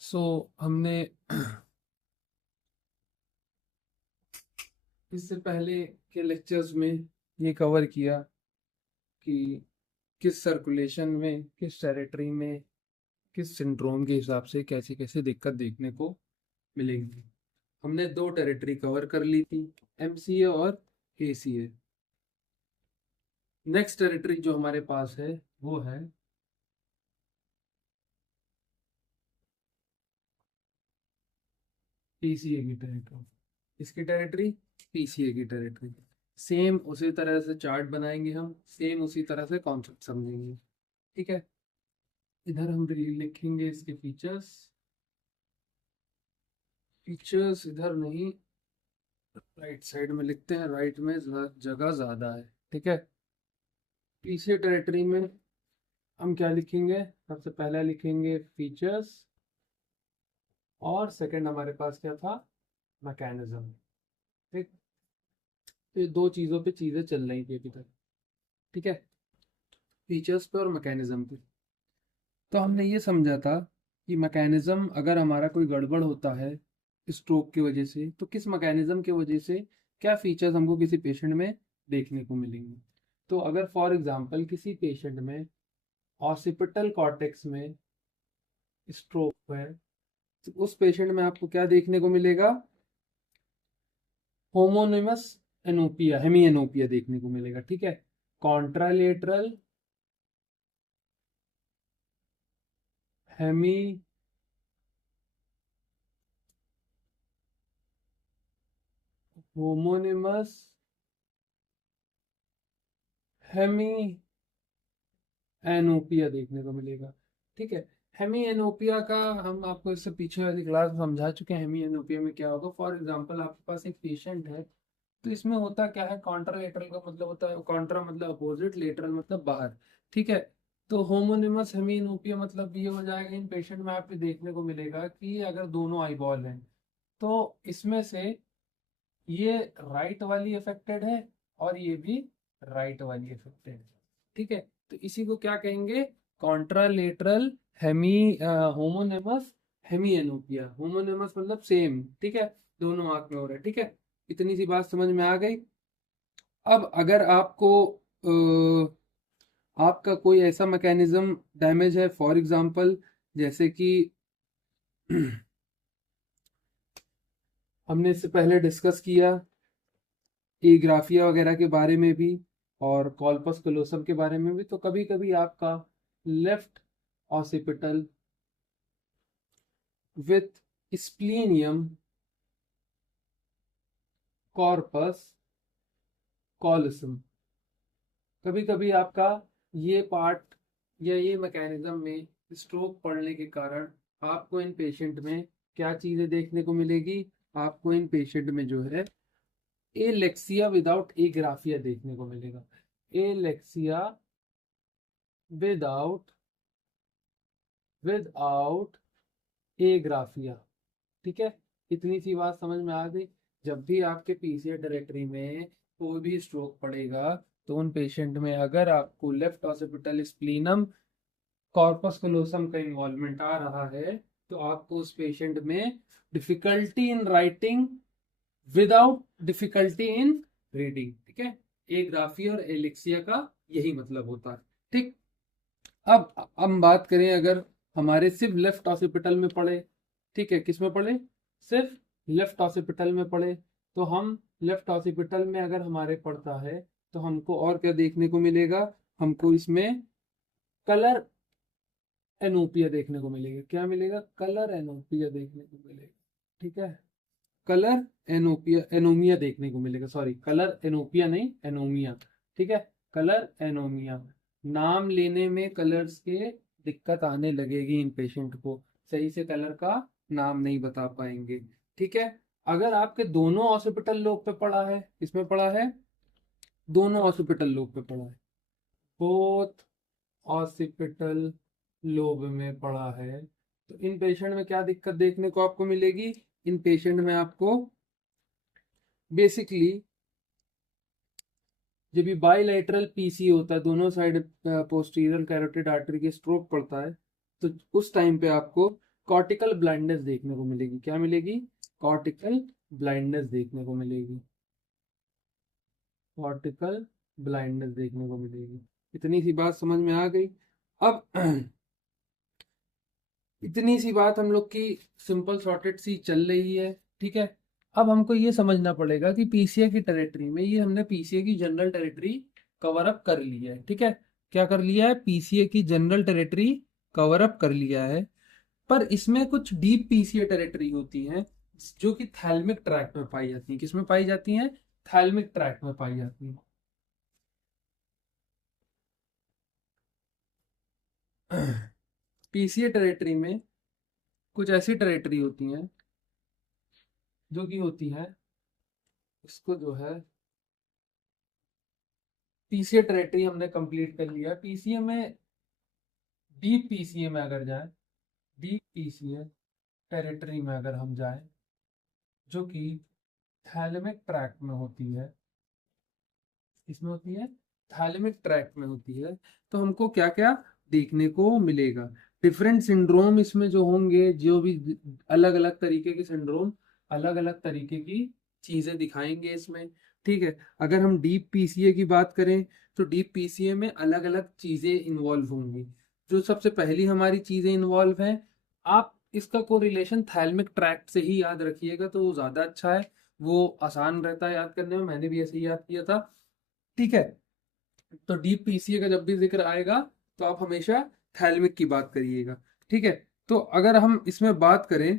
हमने इससे पहले के लेक्चर्स में ये कवर किया कि किस सर्कुलेशन में, किस टेरिटरी में, किस सिंड्रोम के हिसाब से कैसी कैसी दिक्कत देखने को मिलेंगी। हमने दो टेरिटरी कवर कर ली थी, एमसीए और एसीए। नेक्स्ट टेरिटरी जो हमारे पास है वो है पीसीए की टेरिटरी। इसकी टेरिटरी पीसीए की टेरिटरी। सेम उसी तरह से चार्ट बनाएंगे, हम सेम उसी तरह से कॉन्सेप्ट समझेंगे। ठीक है, इधर हम लिखेंगे इसके फीचर्स। फीचर्स इधर नहीं, राइट साइड में लिखते हैं, राइट में जगह ज्यादा है। ठीक है, पीसीए टेरिटरी में हम क्या लिखेंगे? सबसे पहले लिखेंगे फीचर्स, और सेकंड हमारे पास क्या था? मैकेनिज्म। ठीक, तो ये दो चीजों पे चीजें चल रही थी अभी तक। ठीक है, फीचर्स पे और मैकेनिज्म पे। तो हमने ये समझा था कि मैकेनिज्म, अगर हमारा कोई गड़बड़ होता है स्ट्रोक की वजह से, तो किस मैकेनिज्म की वजह से क्या फीचर्स हमको किसी पेशेंट में देखने को मिलेंगे। तो अगर फॉर एग्जांपल किसी पेशेंट में ऑसिपिटल कॉर्टेक्स में स्ट्रोक है, तो उस पेशेंट में आपको क्या देखने को मिलेगा? होमोनिमस एनोपिया, हेमी एनोपिया देखने को मिलेगा। ठीक है, contralateral hemi homonymous hemianopia देखने को मिलेगा। ठीक है, हेमी एनोपिया का हम आपको इससे पीछे वाली क्लास में समझा चुके हैं। हेमी एनोपिया में क्या होगा? फॉर एग्जांपल आपके पास एक पेशेंट है, तो इसमें होता क्या है? कॉन्ट्रालेटरल का मतलब होता है, कॉन्ट्रा मतलब अपोजिट, लेटरल मतलब बाहर। ठीक है, तो होमोनिमस हेमी एनोपिया मतलब ये हो जाएगा, इन पेशेंट में आपको देखने को मिलेगा कि अगर दोनों आई बॉल हैं, तो इसमें से ये राइट वाली अफेक्टेड है और ये भी राइट वाली अफेक्टेड है। ठीक है, तो इसी को क्या कहेंगे? Contralateral hemi homonymous hemianopia. Homonymous मतलब सेम। ठीक है, दोनों आंख में हो रहा है। ठीक है, इतनी सी बात समझ में आ गई। अब अगर आपको आपका कोई ऐसा मैकेनिज्म डैमेज है, फॉर एग्जांपल जैसे कि हमने इससे पहले डिस्कस किया एग्राफिया वगैरह के बारे में भी, और कॉल्पस कलोसम के बारे में भी, तो कभी कभी आपका लेफ्ट ऑसिपिटल विथ स्प्लीनियम कॉर्पस कॉलसम, कभी कभी आपका ये पार्ट या ये मैकेनिज्म में स्ट्रोक पड़ने के कारण आपको इन पेशेंट में क्या चीजें देखने को मिलेगी? आपको इन पेशेंट में जो है एलेक्सिया विदाउट एग्राफिया देखने को मिलेगा। Alexia without without agraphia. ठीक है, इतनी सी बात समझ में आ गई। जब भी आपके पीसीए डायरेक्टरी में कोई भी स्ट्रोक पड़ेगा, तो उन पेशेंट में अगर आपको लेफ्ट ऑसिपिटल स्प्लीनम कॉर्पस कलोसम का इन्वॉल्वमेंट आ रहा है, तो आपको उस पेशेंट में difficulty in writing without difficulty in reading. ठीक है, एग्राफिया और एलेक्सिया का यही मतलब होता है। ठीक, अब हम बात करें, अगर हमारे सिर्फ लेफ्ट ऑसिपिटल में पड़े, ठीक है, किस में पड़े? सिर्फ लेफ्ट ऑसिपिटल में पड़े, तो हम लेफ्ट ऑसिपिटल में अगर हमारे पड़ता है, तो हमको और क्या देखने को मिलेगा? हमको इसमें कलर एनोपिया देखने को मिलेगा। क्या मिलेगा? कलर एनोपिया देखने को मिलेगा। ठीक है, कलर एनोपिया, एनोमिया देखने को मिलेगा। सॉरी, कलर एनोपिया नहीं, एनोमिया। ठीक है, कलर एनोमिया। नाम लेने में कलर्स के दिक्कत आने लगेगी इन पेशेंट को, सही से कलर का नाम नहीं बता पाएंगे। ठीक है, अगर आपके दोनों हॉस्पिटल लोब पे पड़ा है, इसमें पड़ा है, दोनों हॉस्पिटल लोब पे पड़ा है, बोथ ऑसिपिटल लोब में पड़ा है, तो इन पेशेंट में क्या दिक्कत देखने को आपको मिलेगी? इन पेशेंट में आपको बेसिकली जब भी बाईलेटरल पीसी होता है, दोनों साइड पोस्टीरियर कैरोटिड आर्टरी के स्ट्रोक पड़ता है, तो उस टाइम पे आपको कॉर्टिकल ब्लाइंडनेस देखने को मिलेगी। क्या मिलेगी? कॉर्टिकल ब्लाइंडनेस देखने को मिलेगी। कॉर्टिकल ब्लाइंडनेस देखने को मिलेगी। इतनी सी बात समझ में आ गई। अब इतनी सी बात हम लोग की सिंपल शॉर्टेड सी चल रही है, ठीक है। अब हमको ये समझना पड़ेगा कि पीसीए की टेरिटरी में, ये हमने पीसीए की जनरल टेरिटरी कवर अप कर ली है, ठीक है। क्या कर लिया है? पीसीए की जनरल टेरिटरी कवर अप कर लिया है। पर इसमें कुछ डीप पीसीए टेरिटरी होती हैं जो कि थैलेमिक ट्रैक्ट में पाई जाती हैं। किसमें पाई जाती हैं? थैलेमिक ट्रैक्ट में पाई जाती हैं। पीसीए टेरिटरी में कुछ ऐसी टेरिटरी होती हैं जो कि होती है, इसको जो है पीसीए टेरिटरी हमने कंप्लीट कर लिया। पीसीए में, डीप पीसीए में अगर जाए, डीप पीसीए टेरिटरी में अगर हम जाए जो कि थैलेमिक ट्रैक्ट में होती है, इसमें होती है थैलेमिक ट्रैक्ट में होती है, तो हमको क्या क्या देखने को मिलेगा? डिफरेंट सिंड्रोम इसमें जो होंगे, जो भी अलग अलग तरीके के सिंड्रोम, अलग अलग तरीके की चीजें दिखाएंगे इसमें, ठीक है। अगर हम डीप पीसीए की बात करें तो डीप पीसीए में अलग अलग चीजें इन्वॉल्व होंगी। जो सबसे पहली हमारी चीजें इन्वॉल्व हैं, आप इसका कोरिलेशन थैलेमिक ट्रैक्ट से ही याद रखिएगा तो वो ज्यादा अच्छा है, वो आसान रहता है याद करने में। मैंने भी ऐसे ही याद किया था, ठीक है। तो डीप पीसीए का जब भी जिक्र आएगा तो आप हमेशा थैलेमिक की बात करिएगा, ठीक है। तो अगर हम इसमें बात करें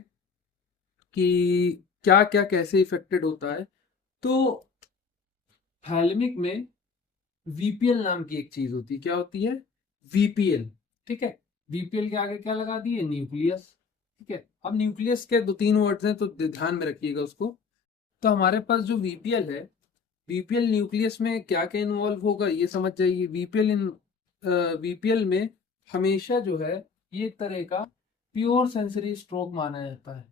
कि क्या क्या कैसे इफेक्टेड होता है, तो थैलेमिक में वीपीएल नाम की एक चीज होती है। क्या होती है? वीपीएल, ठीक है। वीपीएल के आगे क्या लगा दिए? न्यूक्लियस, ठीक है। अब न्यूक्लियस के दो तीन वर्ड्स हैं तो ध्यान में रखिएगा उसको। तो हमारे पास जो वीपीएल है, वीपीएल न्यूक्लियस में क्या क्या इन्वॉल्व होगा ये समझ जाइए। वीपीएल में हमेशा जो है ये एक तरह का प्योर सेंसरी स्ट्रोक माना जाता है।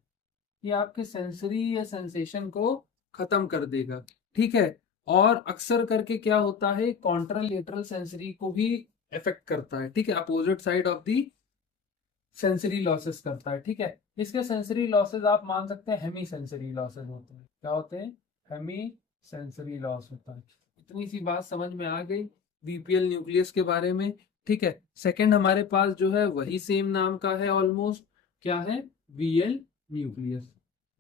ये आपके सेंसरी या सेंसेशन को खत्म कर देगा, ठीक है। और अक्सर करके क्या होता है, कॉन्ट्रालेटरल सेंसरी को भी इफेक्ट करता है, ठीक है। Opposite side of the sensory losses करता है, ठीक है। इसके सेंसरी लॉसेस आप मान सकते हैं हेमी सेंसरी लॉसेस होते हैं। क्या होते हैं? हेमी सेंसरी लॉस होता है। इतनी सी बात समझ में आ गई वीपीएल न्यूक्लियस के बारे में, ठीक है। सेकंड हमारे पास जो है वही सेम नाम का है ऑलमोस्ट। क्या है? V L nucleus.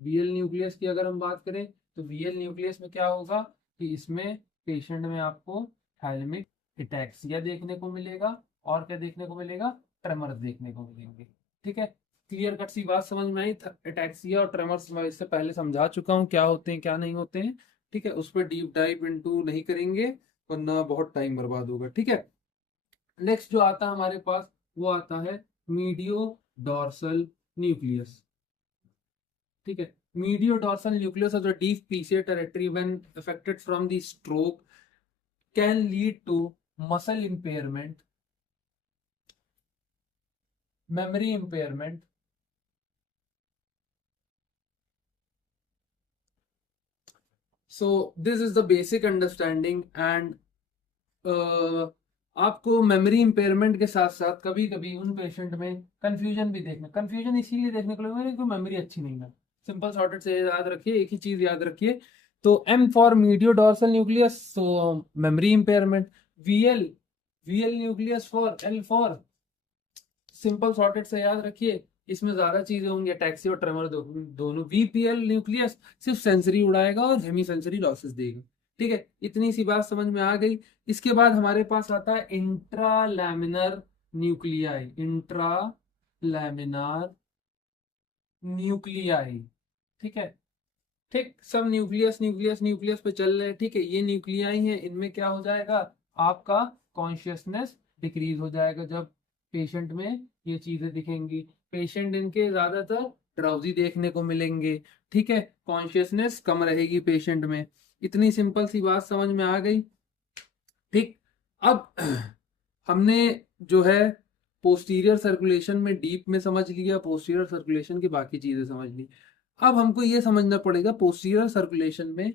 वीएल न्यूक्लियस की अगर हम बात करें तो वीएल न्यूक्लियस में क्या होगा कि इसमें पेशेंट में आपको थैलेमिक एटैक्सिया देखने को मिलेगा, और क्या देखने को मिलेगा? ट्रेमर्स देखने को मिलेंगे, ठीक है। क्लियर कट सी बात समझ में आई? एटैक्सिया और ट्रेमर्स मैं इससे पहले समझा चुका हूँ क्या होते हैं क्या नहीं होते हैं, ठीक है। उस पर डीप डाइव इनटू नहीं करेंगे वरना बहुत टाइम बर्बाद होगा, ठीक है। नेक्स्ट जो आता है हमारे पास वो आता है मीडियो डॉर्सल न्यूक्लियस, ठीक है। Medio dorsal nucleus of the deep PCA territory when affected from the stroke can lead to muscle impairment, memory impairment, so this is the basic understanding and आपको मेमोरी इम्पेयरमेंट के साथ साथ कभी कभी उन patient में कंफ्यूजन भी confusion इसीलिए देखने को लगेगा क्योंकि मेमोरी अच्छी नहीं है। सिंपल शॉर्टेड से याद रखिए, एक ही चीज याद रखिए। तो M for medio dorsal nucleus, तो memory impairment. VL, VL nucleus for, L for, simple shorted से याद रखिए। इसमें ज्यादा चीजें होंगी, टैक्सी और ट्रेमर दोनों। वीपीएल न्यूक्लियस सिर्फ सेंसरी उड़ाएगा और हेमी सेंसरी लॉसेस देगा, ठीक है। इतनी सी बात समझ में आ गई। इसके बाद हमारे पास आता है इंट्रालैमिनर न्यूक्लियाई, इंट्रालैमिनार न्यूक्लियाई, ठीक है। ठीक, सब न्यूक्लियस न्यूक्लियस न्यूक्लियस पे चल रहे हैं, ठीक है। ये न्यूक्लियाई हैं, इनमें क्या हो जाएगा? आपका कॉन्शियसनेस डिक्रीज हो जाएगा जब पेशेंट में ये चीजें दिखेंगी। पेशेंट इनके ज्यादातर ड्राउजी देखने को मिलेंगे, ठीक है। कॉन्शियसनेस कम रहेगी पेशेंट में। इतनी सिंपल सी बात समझ में आ गई, ठीक। अब हमने जो है पोस्टीरियर सर्कुलेशन में डीप में समझ लिया, पोस्टीरियर सर्कुलेशन की बाकी चीजें समझ ली। अब हमको ये समझना पड़ेगा पोस्टीरियर सर्कुलेशन में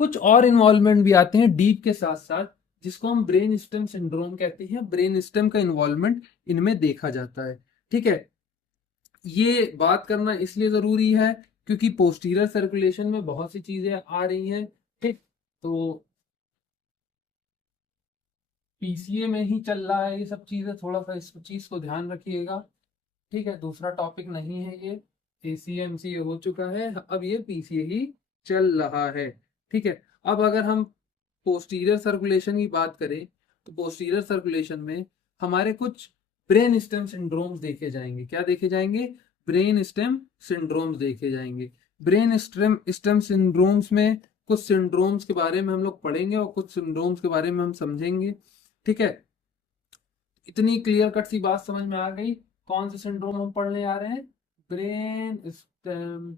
कुछ और इन्वॉल्वमेंट भी आते हैं डीप के साथ साथ, जिसको हम ब्रेन स्टेम सिंड्रोम कहते हैं। ब्रेन स्टेम का इन्वॉल्वमेंट इनमें देखा जाता है, ठीक है। ये बात करना इसलिए जरूरी है क्योंकि पोस्टीरियर सर्कुलेशन में बहुत सी चीजें आ रही हैं। ठीक, तो पीसीए में ही चल रहा है ये सब चीजें, थोड़ा सा इस चीज को ध्यान रखिएगा। ठीक है, दूसरा टॉपिक नहीं है ये, एसीएमसीए हो चुका है, अब ये पीसीए ही चल रहा है। ठीक है, अब अगर हम पोस्टीरियर सर्कुलेशन की बात करें तो पोस्टीरियर सर्कुलेशन में हमारे कुछ ब्रेन स्टेम सिंड्रोम्स देखे जाएंगे। क्या देखे जाएंगे? ब्रेन स्टेम सिंड्रोम्स देखे जाएंगे। ब्रेन स्टेम स्टेम सिंड्रोम्स में कुछ सिंड्रोम्स के बारे में हम लोग पढ़ेंगे और कुछ सिंड्रोम्स के बारे में हम समझेंगे। ठीक है, इतनी क्लियर कट सी बात समझ में आ गई। कौन से सिंड्रोम हम पढ़ने आ रहे हैं? Brain stem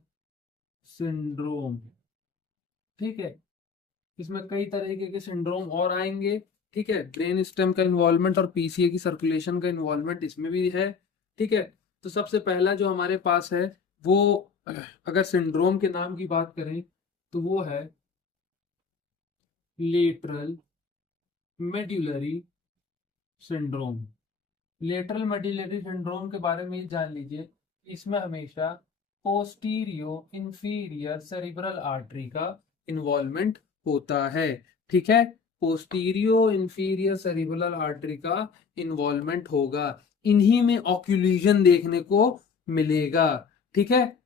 syndrome. ठीक है, इसमें कई तरीके के सिंड्रोम और आएंगे। ठीक है, ब्रेन स्टेम का इन्वॉल्वमेंट और पीसीए की सर्कुलेशन का इन्वॉल्वमेंट इसमें भी है। ठीक है, तो सबसे पहला जो हमारे पास है वो, अगर सिंड्रोम के नाम की बात करें तो वो है lateral medullary syndrome. Lateral medullary syndrome के बारे में जान लीजिए, इसमें हमेशा पोस्टीरियो इंफीरियर सेरिब्रल आर्टरी का इन्वॉल्वमेंट होता है। ठीक है, पोस्टीरियो इंफीरियर सेरिब्रल आर्टरी का इन्वॉल्वमेंट होगा, इन्हीं में ऑक्यूल्यूजन देखने को मिलेगा। ठीक है,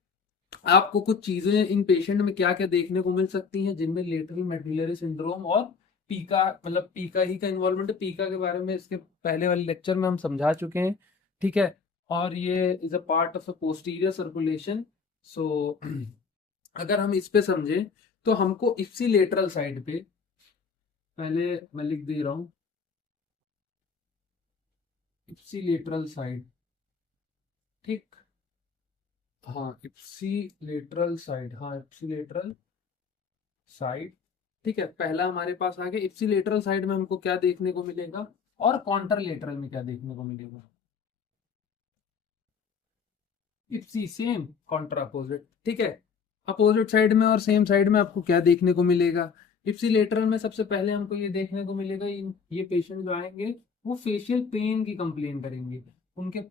आपको कुछ चीजें इन पेशेंट में क्या क्या देखने को मिल सकती हैं जिनमें लेटरल मेडुलरी सिंड्रोम और पीका, मतलब पीका ही का इन्वॉल्वमेंट है। पीका के बारे में इसके पहले वाले लेक्चर में हम समझा चुके हैं। ठीक है, और ये is a part of a posterior circulation. So अगर हम इस पे समझे तो हमको इप्सी लेटरल साइड पे, पहले मैं लिख दे रहा हूं, इप्सी लेटरल साइड। ठीक, हाँ इप्सी लेटरल साइड, हाँ इप्सी लेटरल साइड। ठीक है, पहला हमारे पास आ गया इप्सी लेटरल साइड में हमको क्या देखने को मिलेगा, और कॉन्टर लेटरल में क्या देखने को मिलेगा? इप्सी सेम, कॉन्टर अपोजिट। ठीक है, अपोजिट साइड में और सेम साइड में आपको क्या देखने को मिलेगा? इप्सी लेटरल में सबसे पहले हमको ये देखने को मिलेगा, ये पेशेंट जो आएंगे वो फेशियल पेन की कंप्लेन करेंगे। उनके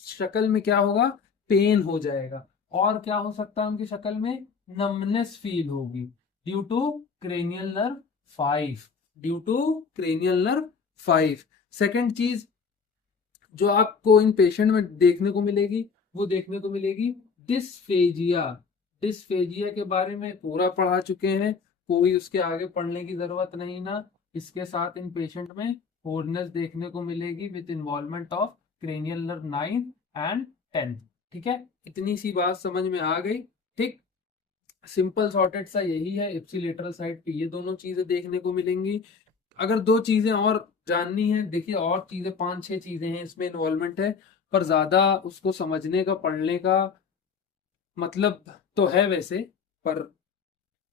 शक्ल में क्या होगा? पेन हो जाएगा। और क्या हो सकता है उनकी शक्ल में? नमनेस फील होगी, due to cranial nerve 5, due to cranial nerve 5। Second चीज जो आपको इन पेशेंट में देखने को मिलेगी वो देखने को मिलेगी डिस्फेजिया। डिस्फेजिया के बारे में पूरा पढ़ा चुके हैं, कोई उसके आगे पढ़ने की जरूरत नहीं ना। इसके साथ इन पेशेंट में होर्नेस देखने को मिलेगी with involvement of cranial nerve 9 and 10। ठीक है, इतनी सी बात समझ में आ गई। ठीक, सिंपल सॉर्टेड सा यही है, इप्सिलेटरल साइड पे ये दोनों चीजें देखने को मिलेंगी। अगर दो चीजें और जाननी है, देखिए और चीजें 5-6 चीजें हैं इसमें इन्वॉल्वमेंट है, पर ज्यादा उसको समझने का पढ़ने का मतलब तो है वैसे, पर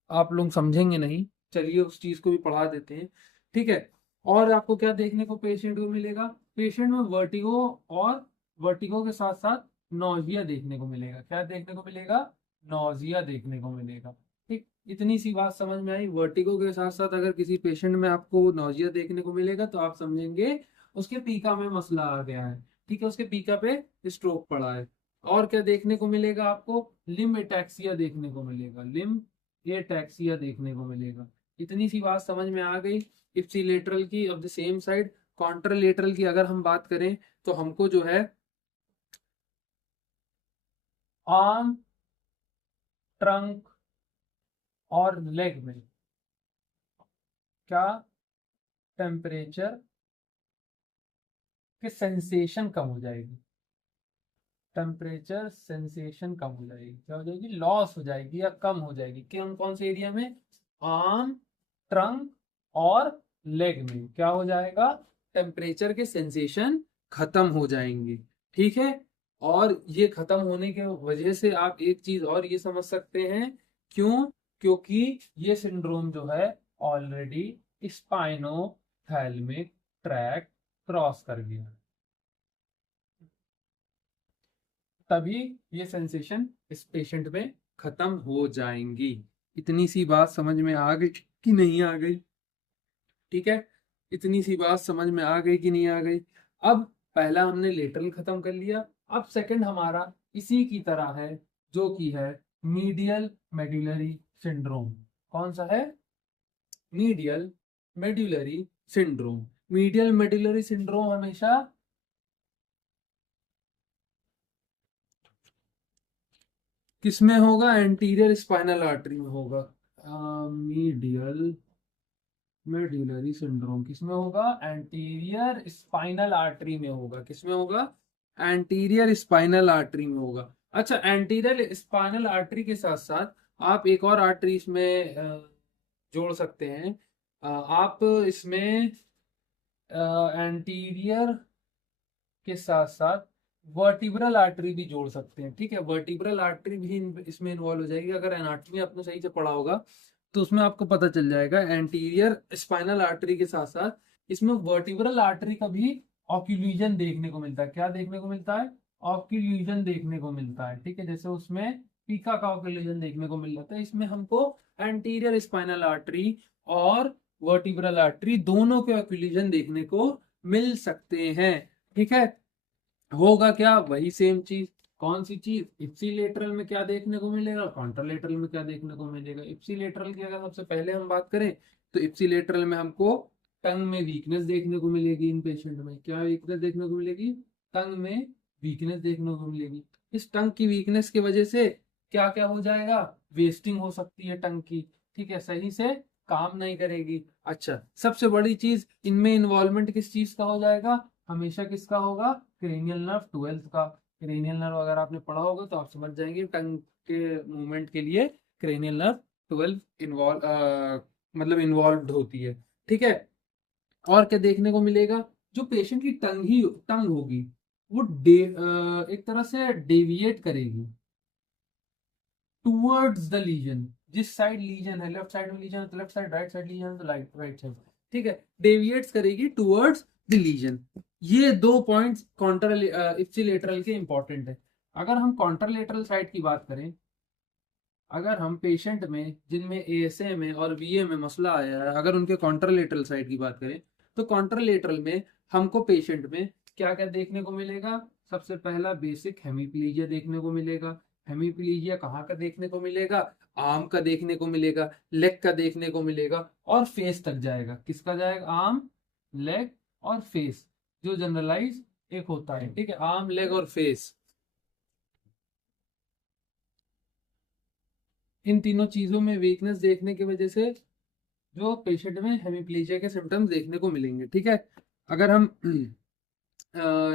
आप लोग समझेंगे नहीं। चलिए उस चीज को भी पढ़ा देते हैं। ठीक है, और आपको क्या देखने को पेशेंट को मिलेगा? पेशेंट में वर्टिगो, और वर्टिगो के साथ साथ नौजिया देखने को मिलेगा। क्या देखने को मिलेगा? नौजिया देखने को मिलेगा। ठीक, इतनी सी बात समझ में आई। वर्टिगो के साथ साथ अगर किसी पेशेंट में आपको नौजिया देखने को मिलेगा तो आप समझेंगे उसके पीका में मसला आ गया है। ठीक है, उसके पीका पे स्ट्रोक पड़ा है। और क्या देखने को मिलेगा आपको? लिम्ब एटैक्सिया देखने को मिलेगा, लिम्ब ये टैक्सिया देखने को मिलेगा। इतनी सी बात समझ में आ गई इप्सिलेटरल की ऑफ द सेम साइड। कॉन्ट्रलेटरल की अगर हम बात करें तो हमको जो है आर्म, ट्रंक और लेग में क्या टेम्परेचर की सेंसेशन कम हो जाएगी। टेम्परेचर सेंसेशन कम हो जाएगी, क्या हो जाएगी? लॉस हो जाएगी या कम हो जाएगी। कौन कौन से एरिया में? आर्म, ट्रंक और लेग में क्या हो जाएगा? टेम्परेचर के सेंसेशन खत्म हो जाएंगे। ठीक है, और ये खत्म होने के वजह से आप एक चीज और ये समझ सकते हैं, क्यों? क्योंकि ये सिंड्रोम जो है ऑलरेडी स्पाइनोथैलेमिक ट्रैक क्रॉस कर गया, तभी ये सेंसेशन इस पेशेंट में खत्म हो जाएंगी। इतनी सी बात समझ में आ गई कि नहीं आ गई? ठीक है, इतनी सी बात समझ में आ गई कि नहीं आ गई? अब पहला हमने लेटरल खत्म कर लिया, अब सेकंड हमारा इसी की तरह है जो कि है मीडियल मेडुलरी सिंड्रोम। कौन सा है? Medial medullary syndrome. Medial medullary syndrome हमेशा किसमें होगा? एंटीरियर स्पाइनल आर्टरी में होगा। मीडियल मेडुलरी सिंड्रोम किसमें होगा? एंटीरियर स्पाइनल आर्टरी में होगा। किसमें होगा? एंटीरियर स्पाइनल आर्टरी में होगा। अच्छा, एंटीरियर स्पाइनल आर्टरी के साथ साथ आप एक और आर्टरी इसमें जोड़ सकते हैं। आप इसमें एंटीरियर के साथ साथ वर्टिब्रल आर्टरी भी जोड़ सकते हैं। ठीक है, वर्टिब्रल आर्टरी भी इसमें इन्वॉल्व हो जाएगी। अगर एनाटॉमी आपने सही से पढ़ा होगा तो उसमें आपको पता चल जाएगा। एंटीरियर स्पाइनल आर्टरी के साथ साथ इसमें वर्टिब्रल आर्टरी का भी ऑक्लूजन देखने को मिलता है। क्या देखने को मिलता है? ऑक्लूजन देखने को मिलता है। ठीक है, जैसे उसमें पीका का ऑक्लूजन देखने को मिल जाता है, इसमें हमको एंटीरियर स्पाइनल आर्टरी और वर्टिब्रल आर्टरी दोनों के ऑक्लूजन देखने को मिल सकते हैं। ठीक है, होगा क्या? वही सेम चीज। कौन सी चीज? इप्सिलेटरल में क्या देखने को मिलेगा, कॉन्ट्रालेटरल में क्या देखने को मिलेगा। इप्सिलेटरल की अगर सबसे पहले हम बात करें तो इप्सिलेटरल में हमको टंग में वीकनेस देखने को मिलेगी। इन पेशेंट में क्या वीकनेस देखने को मिलेगी? टंग में वीकनेस देखने को मिलेगी। इस टंग की वीकनेस की वजह से क्या क्या हो जाएगा? वेस्टिंग हो सकती है टंग की। ठीक है, सही से काम नहीं करेगी। अच्छा, सबसे बड़ी चीज इनमें इन्वॉल्वमेंट किस चीज का हो जाएगा? हमेशा किसका होगा? क्रेनियल नर्व 12th का। क्रेनियल नर्व अगर आपने पढ़ा होगा तो आप समझ जाएंगे टंग के मूवमेंट के लिए क्रेनियल नर्व 12 मतलब इन्वॉल्व होती है। ठीक है, और क्या देखने को मिलेगा? जो पेशेंट की टंग होगी वो एक तरह से डेविएट करेगी टूवर्ड्स द लीजन। जिस साइड लीजन है, लेफ्ट साइड में लीजन है तो left side, right side lesion है तो राइट साइड। ठीक है, डेविएट्स करेगी टूवर्ड्स द लीजन। ये दो पॉइंट्स कॉन्ट्रा इप्सिलेटरल के इंपॉर्टेंट है। अगर हम कॉन्ट्रालेटरल साइड की बात करें, अगर हम पेशेंट में जिनमें एएसए में और वीए में मसला आया है, अगर उनके कॉन्ट्रालेटरल साइड की बात करें तो कॉन्ट्रालेटरल में हमको पेशेंट में क्या क्या देखने को मिलेगा? सबसे पहला बेसिक हेमीप्लीजिया देखने को मिलेगा। हेमीप्लीजिया कहाँ का देखने को मिलेगा? आर्म का देखने को मिलेगा, लेग का देखने को मिलेगा और फेस तक जाएगा। किसका जाएगा? आर्म, लेग और फेस, जो जनरलाइज एक होता है। ठीक है, आर्म, लेग और फेस, इन तीनों चीजों में वीकनेस देखने की वजह से जो पेशेंट में हेमीप्लीजिया के सिम्टम्स देखने को मिलेंगे। ठीक है, अगर हम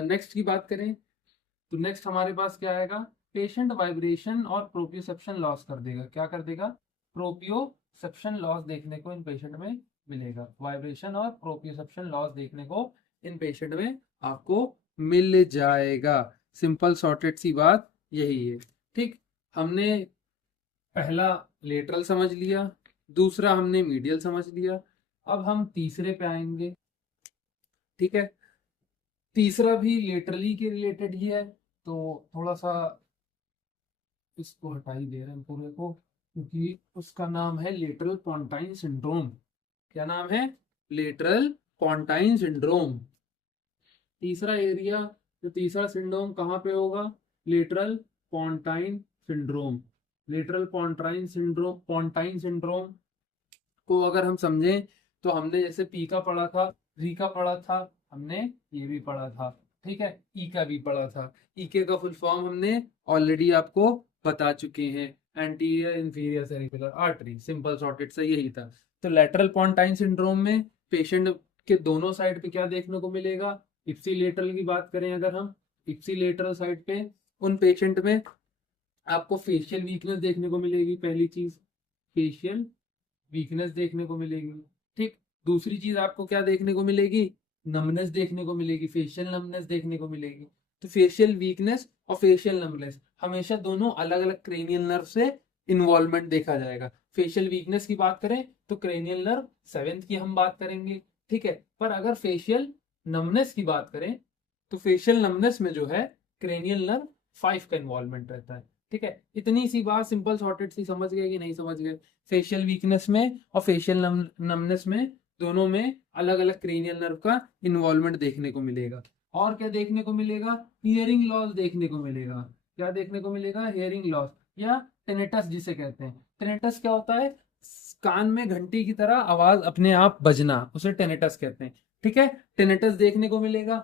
नेक्स्ट की बात करें तो नेक्स्ट हमारे पास क्या आएगा? पेशेंट वाइब्रेशन और प्रोप्रियोसेप्शन लॉस कर देगा। क्या कर देगा? प्रोप्रियोसेप्शन लॉस देखने को इन पेशेंट में मिलेगा। वाइब्रेशन और प्रोप्रियोसेप्शन लॉस देखने को इन पेशेंट में आपको मिल जाएगा। सिंपल सॉर्टेड सी बात यही है। ठीक, हमने पहला लेटरल समझ लिया, दूसरा हमने मीडियल समझ लिया। अब हम तीसरे पे आएंगे। ठीक है, तीसरा भी लेटरली के रिलेटेड ही है, तो थोड़ा सा इसको हटा ही दे रहे हैं पूरे को, क्योंकि उसका नाम है लेटरल पोंटाइन सिंड्रोम। क्या नाम है? Lateral पोंटाइन syndrome. तीसरा एरिया, जो तीसरा सिंड्रोम कहाँ पे होगा? Lateral पोंटाइन syndrome. लेटरल पोंटाइन सिंड्रोम को अगर हम समझें तो हमने जैसे पी का पढ़ा था, री का पढ़ा था, हमने ये भी पढ़ा था। ठीक है, ई का भी पढ़ा था। ई के का फुल फॉर्म हमने ऑलरेडी आपको बता चुके हैं, anterior inferior cerebellar artery. Simple sorted से यही था। तो लेटरल पोंटाइन सिंड्रोम में पेशेंट के दोनों साइड पे क्या देखने को मिलेगा? इप्सिलेटरल की बात करें अगर हम, इप्सिलेटरल साइड पे उन पेशेंट में आपको फेशियल वीकनेस देखने को मिलेगी। पहली चीज, फेशियल वीकनेस देखने को मिलेगी। ठीक, दूसरी चीज आपको क्या देखने को मिलेगी? नमनेस देखने को मिलेगी, फेशियल नमनेस देखने को मिलेगी। तो फेशियल वीकनेस और फेशियल नमनेस हमेशा दोनों अलग अलग क्रेनियल नर्व से इन्वॉल्वमेंट देखा जाएगा। फेशियल वीकनेस की बात करें तो क्रेनियल नर्व 7th की हम बात करेंगे। ठीक है, पर अगर फेशियल नमनेस की बात करें तो फेशियल नमनेस में जो है क्रेनियल नर्व 5 का इन्वॉल्वमेंट रहता है। ठीक है, इतनी सी बात सिंपल सॉर्टेड सी समझ गए कि नहीं समझ गए? फेशियल वीकनेस में और फेशियल नमनेस में दोनों में अलग अलग क्रेनियल नर्व का इन्वॉल्वमेंट देखने को मिलेगा। और क्या देखने को मिलेगा? हियरिंग लॉस देखने को मिलेगा। क्या देखने को मिलेगा? हेयरिंग लॉस या टिनेटस जिसे कहते हैं। टिनेटस क्या होता है? कान में घंटी की तरह आवाज अपने आप बजना, उसे टिनेटस कहते हैं। ठीक है, टिनेटस देखने को मिलेगा।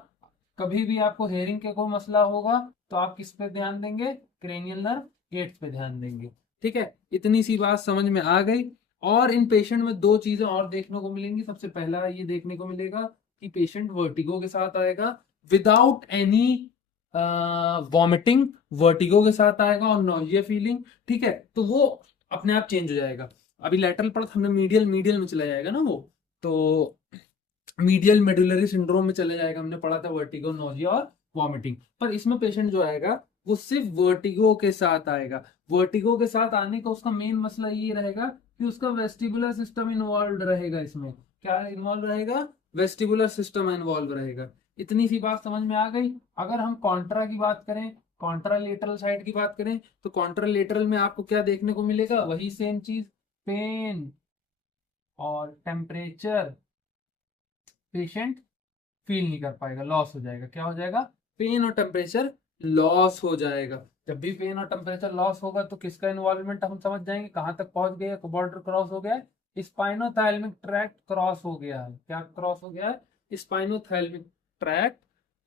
कभी भी आपको हेयरिंग के कोई मसला होगा तो आप किस पे ध्यान देंगे? क्रेनियल नर्व गेट्स पे ध्यान देंगे। ठीक है, इतनी सी बात समझ में आ गई। और इन पेशेंट में दो चीजें और देखने को मिलेंगी। सबसे पहला ये देखने को मिलेगा कि पेशेंट वर्टिगो के साथ आएगा विदाउट एनी वॉमिटिंग, वर्टिगो के साथ आएगा और नॉजिया फीलिंग। ठीक है, तो वो अपने आप चेंज हो जाएगा। अभी लैटरल पढ़ा हमने, मीडियल मीडियल में चला जाएगा ना वो, तो मीडियल मेडुलरी सिंड्रोम में चले जाएगा। हमने पढ़ा था वर्टिगो, नोजिया और वॉमिटिंग। पर इसमें पेशेंट जो आएगा वो सिर्फ वर्टिगो के साथ आएगा। वर्टिगो के साथ आने का उसका मेन मसला ये रहेगा कि उसका वेस्टिबुलर सिस्टम इन्वॉल्व रहेगा। इसमें क्या इन्वॉल्व रहेगा? वेस्टिबुलर सिस्टम इन्वॉल्व रहेगा। इतनी सी बात समझ में आ गई। अगर हम कॉन्ट्रा की बात करें, कॉन्ट्रालेटरल साइड की बात करें, तो कॉन्ट्रालेटरल में आपको क्या देखने को मिलेगा? वही सेम चीज, पेन और टेम्परेचर पेशेंट फील नहीं कर पाएगा, लॉस हो जाएगा। क्या हो जाएगा? पेन और टेम्परेचर लॉस हो जाएगा। जब भी पेन और टेम्परेचर लॉस होगा तो किसका इन्वॉल्वमेंट हम समझ जाएंगे, कहां तक पहुंच गया, बॉर्डर क्रॉस हो गया है, स्पाइनोथैलेमिक ट्रैक्ट क्रॉस हो गया है। क्या क्रॉस हो गया है? स्पाइनोथैलेमिक ट्रैक्ट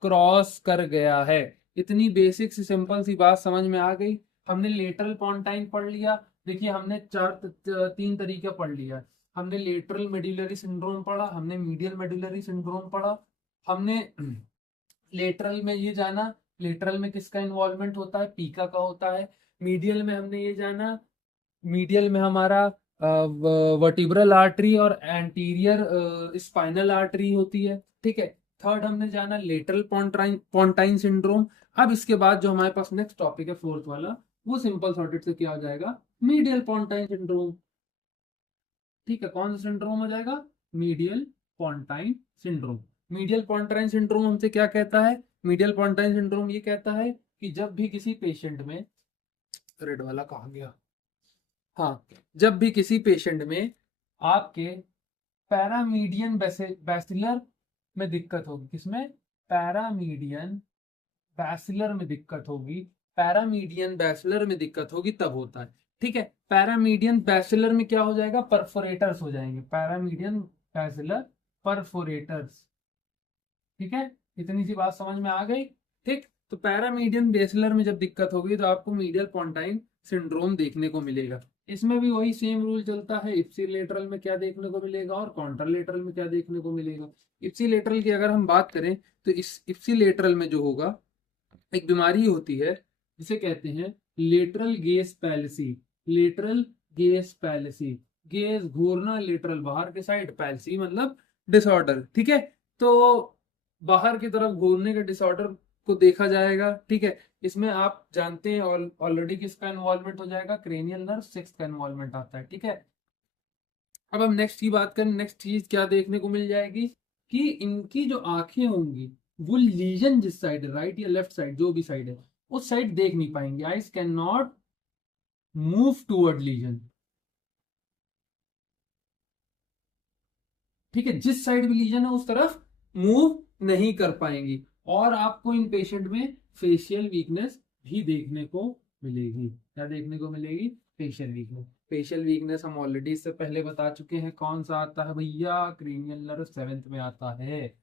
क्रॉस कर गया है। इतनी बेसिक सी सिंपल सी बात समझ में आ गई। हमने लेटरल पोंटाइन पढ़ लिया। देखिए हमने तीन तरीके पढ़ लिया। हमने लेटरल मेडुलरी सिंड्रोम पढ़ा, हमने मीडियल मेडुलरी सिंड्रोम पढ़ा, हमने लेटरल में ये जाना लेटरल में किसका इन्वॉल्वमेंट होता है, पीका का होता है। मीडियल में हमने ये जाना, मीडियल में हमारा वर्टिब्रल आर्टरी और एंटीरियर स्पाइनल आर्टरी होती है। ठीक है, थर्ड हमने जाना लेटरल पोंटाइन सिंड्रोम। अब इसके बाद जो हमारे पास नेक्स्ट टॉपिक है फोर्थ वाला, वो सिंपल सॉर्टेड से क्या हो जाएगा? Medial pontine syndrome. ठीक है, कौन सा सिंड्रोम हो जाएगा? Medial pontine syndrome. Medial pontine syndrome हमसे क्या कहता है? मीडियल पोंटाइन सिंड्रोम ये कहता है कि जब भी किसी पेशेंट में, रेड वाला कहाँ गया, हाँ, जब भी किसी पेशेंट में आपके पैरामीडियन बैसिलर में दिक्कत होगी, किसमें? पैरामीडियन बैसिलर में दिक्कत होगी, पैरामीडियन बैसिलर में दिक्कत होगी तब होता है। ठीक है, पैरामीडियन बैसिलर में क्या हो जाएगा? परफोरेटर्स हो जाएंगे, पैरामीडियन बैसिलर परफोरेटर्स। ठीक है, इतनी सी बात समझ में आ गई। ठीक, तो पैरामीडियन बेसिलर में जब दिक्कत होगी तो आपको मीडियल पोंटाइन सिंड्रोम देखने को मिलेगा। इसमें भी वही सेम रूल चलता है, इप्सिलेटरल में क्या देखने को मिलेगा और कॉन्ट्रालेटरल में क्या देखने को मिलेगा। इप्सिलेटरल की अगर हम बात करें तो इस इप्सिलेटरल में जो होगा, एक बीमारी होती है जिसे कहते हैं lateral gaze palsy. Lateral gaze palsy, gaze घूरना, लेटरल बाहर के साइड, पैलिसी मतलब डिसऑर्डर। ठीक है, तो बाहर की तरफ घूरने के डिसऑर्डर को देखा जाएगा। ठीक है, इसमें आप जानते हैं ऑलरेडी किसका इन्वॉल्वमेंट हो जाएगा? क्रेनियल नर्व सिक्स का इन्वॉल्वमेंट आता है। ठीक है, अब हम नेक्स्ट की बात करें। नेक्स्ट चीज क्या देखने को मिल जाएगी कि इनकी जो आंखें होंगी वो लीजन जिस साइड है, राइट या लेफ्ट साइड, जो भी साइड है, उस साइड देख नहीं पाएंगे। Eyes can not move toward lesion. ठीक है, जिस साइड भी लीजन है उस तरफ मूव नहीं कर पाएंगी। और आपको इन पेशेंट में फेशियल वीकनेस भी देखने को मिलेगी। क्या देखने को मिलेगी? Facial weakness. फेशियल वीकनेस हम ऑलरेडी इससे पहले बता चुके हैं। कौन सा आता है भैया? क्रेनियल नर्व सेवेंथ में आता है।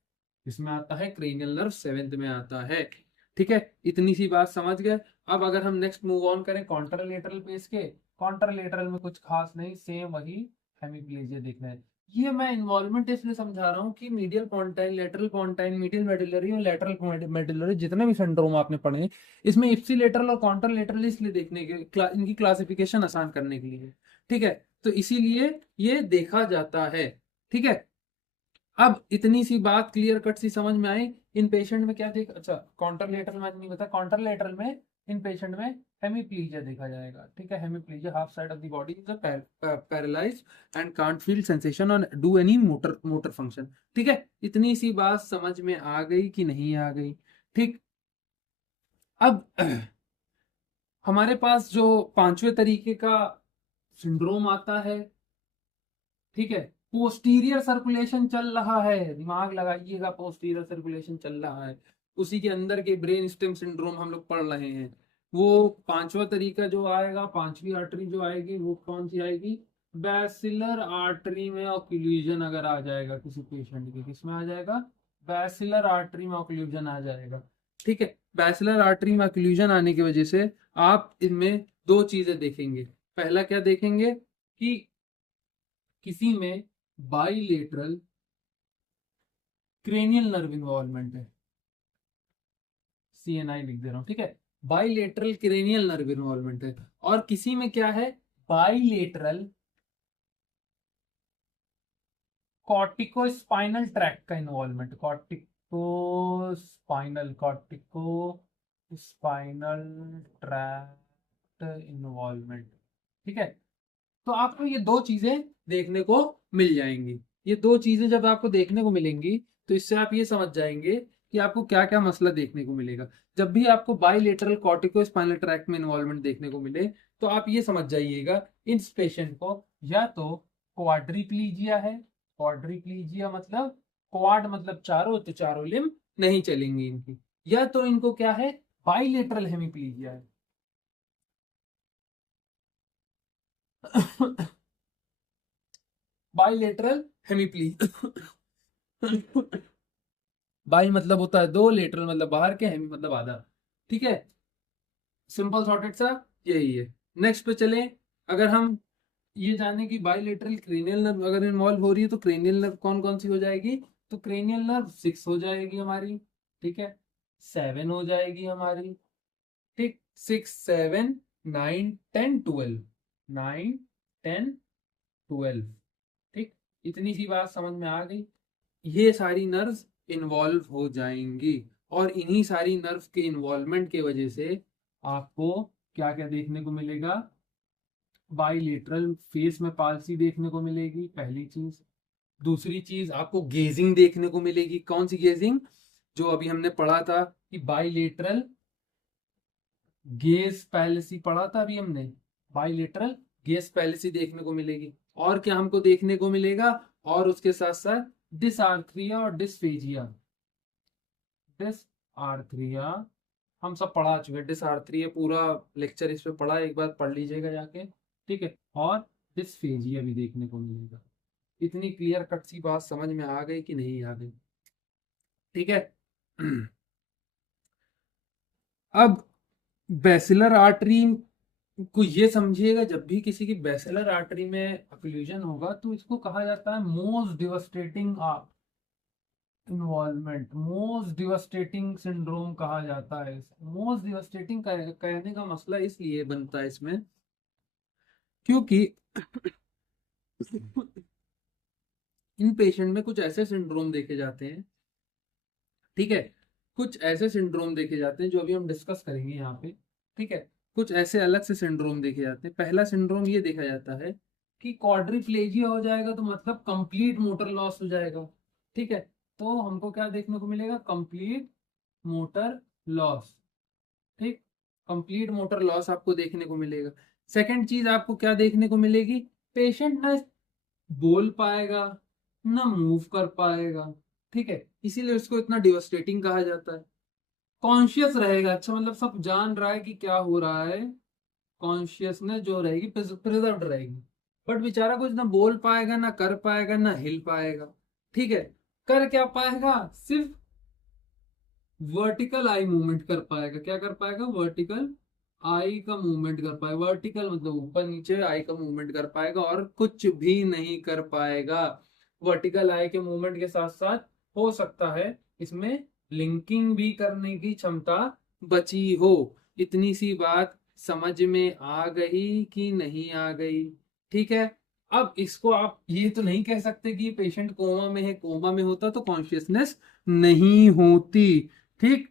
इसमें आता है क्रेनियल नर्व सेवेंथ में आता है। ठीक है, इतनी सी बात समझ गए। अब अगर हम नेक्स्ट मूव ऑन करें कॉन्ट्रालेटरल पेस के, कॉन्ट्रालेटरल में कुछ खास नहीं, सेम वही हेमीप्लेजिया देखना है। ये मैं इन्वॉल्वमेंट इसलिए समझा रहा हूँ कि मीडियल पोंटाइन, लेटरल पोंटाइन, मीडियल मेडुलरी और लेटरल मेडुलरी जितने भी सिंड्रोम आपने पढ़े हैं, इसमें इप्सिलेटरल और कॉन्ट्रालेटरल इसलिए देखने के इनकी क्लासिफिकेशन आसान करने के लिए। ठीक है, तो इसीलिए ये देखा जाता है। ठीक है, अब इतनी सी बात क्लियर कट सी समझ में आई। इन पेशेंट में क्या देख, अच्छा कॉन्ट्रालेटरल में नहीं बता, कॉन्ट्रालेटरल में इन पेशेंट में हेमीप्लीजिया देखा जाएगा। ठीक है, hemiplegia, half side of the body is paralysed and can't feel sensation और do any motor motor function. ठीक है, इतनी सी बात समझ में आ गई कि नहीं आ गई? ठीक, अब हमारे पास जो पांचवें तरीके का सिंड्रोम आता है, ठीक है, पोस्टीरियर सर्कुलेशन चल रहा है, दिमाग लगाइएगा, पोस्टीरियर सर्कुलेशन चल रहा है। उसी के अंदर के ब्रेन स्टेम सिंड्रोम हम लोग पढ़ रहे हैं। वो पांचवा तरीका जो आएगा, पांचवी आर्टरी जो आएगी वो कौन सी आएगी? बैसिलर आर्टरी में ऑक्लूजन अगर आ जाएगा किसी पेशेंट के, किसमें आ जाएगा? बैसिलर आर्टरी में ऑक्लूजन आ जाएगा। ठीक है, बैसिलर आर्टरी में ऑक्लूजन आने की वजह से आप इनमें दो चीजें देखेंगे। पहला क्या देखेंगे कि किसी में बाइलेटरल क्रेनियल नर्व इन्वॉल्वमेंट है, CNI लिख दे रहा हूं, ठीक है, बाइलेटरल क्रेनियल नर्व इन्वॉल्वमेंट है। और किसी में क्या है? बाइलेटरल कॉर्टिको स्पाइनल ट्रैक्ट का involvement, cortico spinal tract involvement. ठीक है, तो आपको ये दो चीजें देखने को मिल जाएंगी। ये दो चीजें जब आपको देखने को मिलेंगी तो इससे आप ये समझ जाएंगे कि आपको क्या क्या मसला देखने को मिलेगा। जब भी आपको बाइलेटरल कॉर्टिको स्पाइनल ट्रैक्ट में इन्वॉल्वमेंट देखने को मिले तो आप ये समझ जाइएगा इस पेशेंट को या तो क्वाड्रिप्लीजिया है, क्वाड्रिप्लीजिया मतलब क्वाड मतलब चारों, तो चारों लिम्ब नहीं चलेंगी इनकी, या तो इनको क्या है? बाइलेटरल हेमीप्लीजिया है। Bilateral hemiplegia. बाई मतलब होता है दो, लेटरल मतलब बाहर के, हेमी मतलब आधा। ठीक है, सिंपल सॉर्टेड सा यही है। नेक्स्ट पे चले, अगर हम ये जाने कि बाइलेटरल क्रेनियल नर्व अगर इन्वॉल्व हो रही है तो क्रेनियल नर्व कौन कौन सी हो जाएगी? तो क्रेनियल नर्व 6 हो जाएगी हमारी, ठीक है, 7 हो जाएगी हमारी, ठीक, 6 7 9 10 12, 9 10 12, ठीक, इतनी सी बात समझ में आ गई। ये सारी नर्व्स इन्वॉल्व हो जाएंगी और इन्हीं सारी नर्व के इन्वॉल्वमेंट के वजह से आपको क्या क्या देखने को मिलेगा? बाइलेटरल फेस में पाल्सी देखने को मिलेगी, पहली चीज। दूसरी चीज आपको गेजिंग देखने को मिलेगी। कौन सी गेजिंग? जो अभी हमने पढ़ा था कि बाइलेटरल गेज पैलेसी पढ़ा था अभी हमने, बाइलेटरल गेज पैलेसी देखने को मिलेगी। और क्या हमको देखने को मिलेगा? और उसके साथ साथ डिसआर्थरिया और डिस्फेजिया। डिसआर्थरिया हम सब पढ़ा चुके हैं, डिसआर्थरिया पूरा लेक्चर इस पे पढ़ा, एक बार पढ़ लीजिएगा जाके, ठीक है। और डिस्फेजिया भी देखने को मिलेगा। इतनी क्लियर कट सी बात समझ में आ गई कि नहीं आ गई? ठीक है। अब बैसिलर आर्टरी को ये समझिएगा, जब भी किसी की बैसिलर आर्टरी में ऑक्लूजन होगा तो इसको कहा जाता है most devastating involvement, most devastating syndrome कहा जाता है। मोस्ट डिवास्टेटिंग कहने का मसला इसलिए बनता है इसमें क्योंकि इन पेशेंट में कुछ ऐसे सिंड्रोम देखे जाते हैं, ठीक है, कुछ ऐसे सिंड्रोम देखे जाते हैं जो अभी हम डिस्कस करेंगे यहाँ पे, ठीक है। कुछ ऐसे अलग से सिंड्रोम देखे जाते हैं। पहला सिंड्रोम ये देखा जाता है कि क्वाड्रिप्लेजिया हो जाएगा तो मतलब कंप्लीट मोटर लॉस हो जाएगा, ठीक है। तो हमको क्या देखने को मिलेगा? कंप्लीट मोटर लॉस, ठीक, कंप्लीट मोटर लॉस आपको देखने को मिलेगा। सेकंड चीज आपको क्या देखने को मिलेगी? पेशेंट ना बोल पाएगा ना मूव कर पाएगा, ठीक है, इसीलिए उसको इतना डिवास्टेटिंग कहा जाता है। कॉन्शियस रहेगा, अच्छा मतलब सब जान रहा है कि क्या हो रहा है, कॉन्शियसनेस जो रहेगी प्रिजर्व रहेगी, बट बेचारा कुछ ना बोल पाएगा ना कर पाएगा ना हिल पाएगा, ठीक है। कर क्या पाएगा? सिर्फ वर्टिकल आई मूवमेंट कर पाएगा। क्या कर पाएगा? वर्टिकल आई का मूवमेंट कर पाएगा। वर्टिकल मतलब ऊपर नीचे, आई का मूवमेंट कर पाएगा और कुछ भी नहीं कर पाएगा। वर्टिकल आई के मूवमेंट के साथ साथ हो सकता है इसमें लिंकिंग भी करने की क्षमता बची हो। इतनी सी बात समझ में आ गई कि नहीं आ गई? ठीक है। अब इसको आप ये तो नहीं कह सकते कि पेशेंट कोमा में है, कोमा में होता तो कॉन्शियसनेस नहीं होती, ठीक।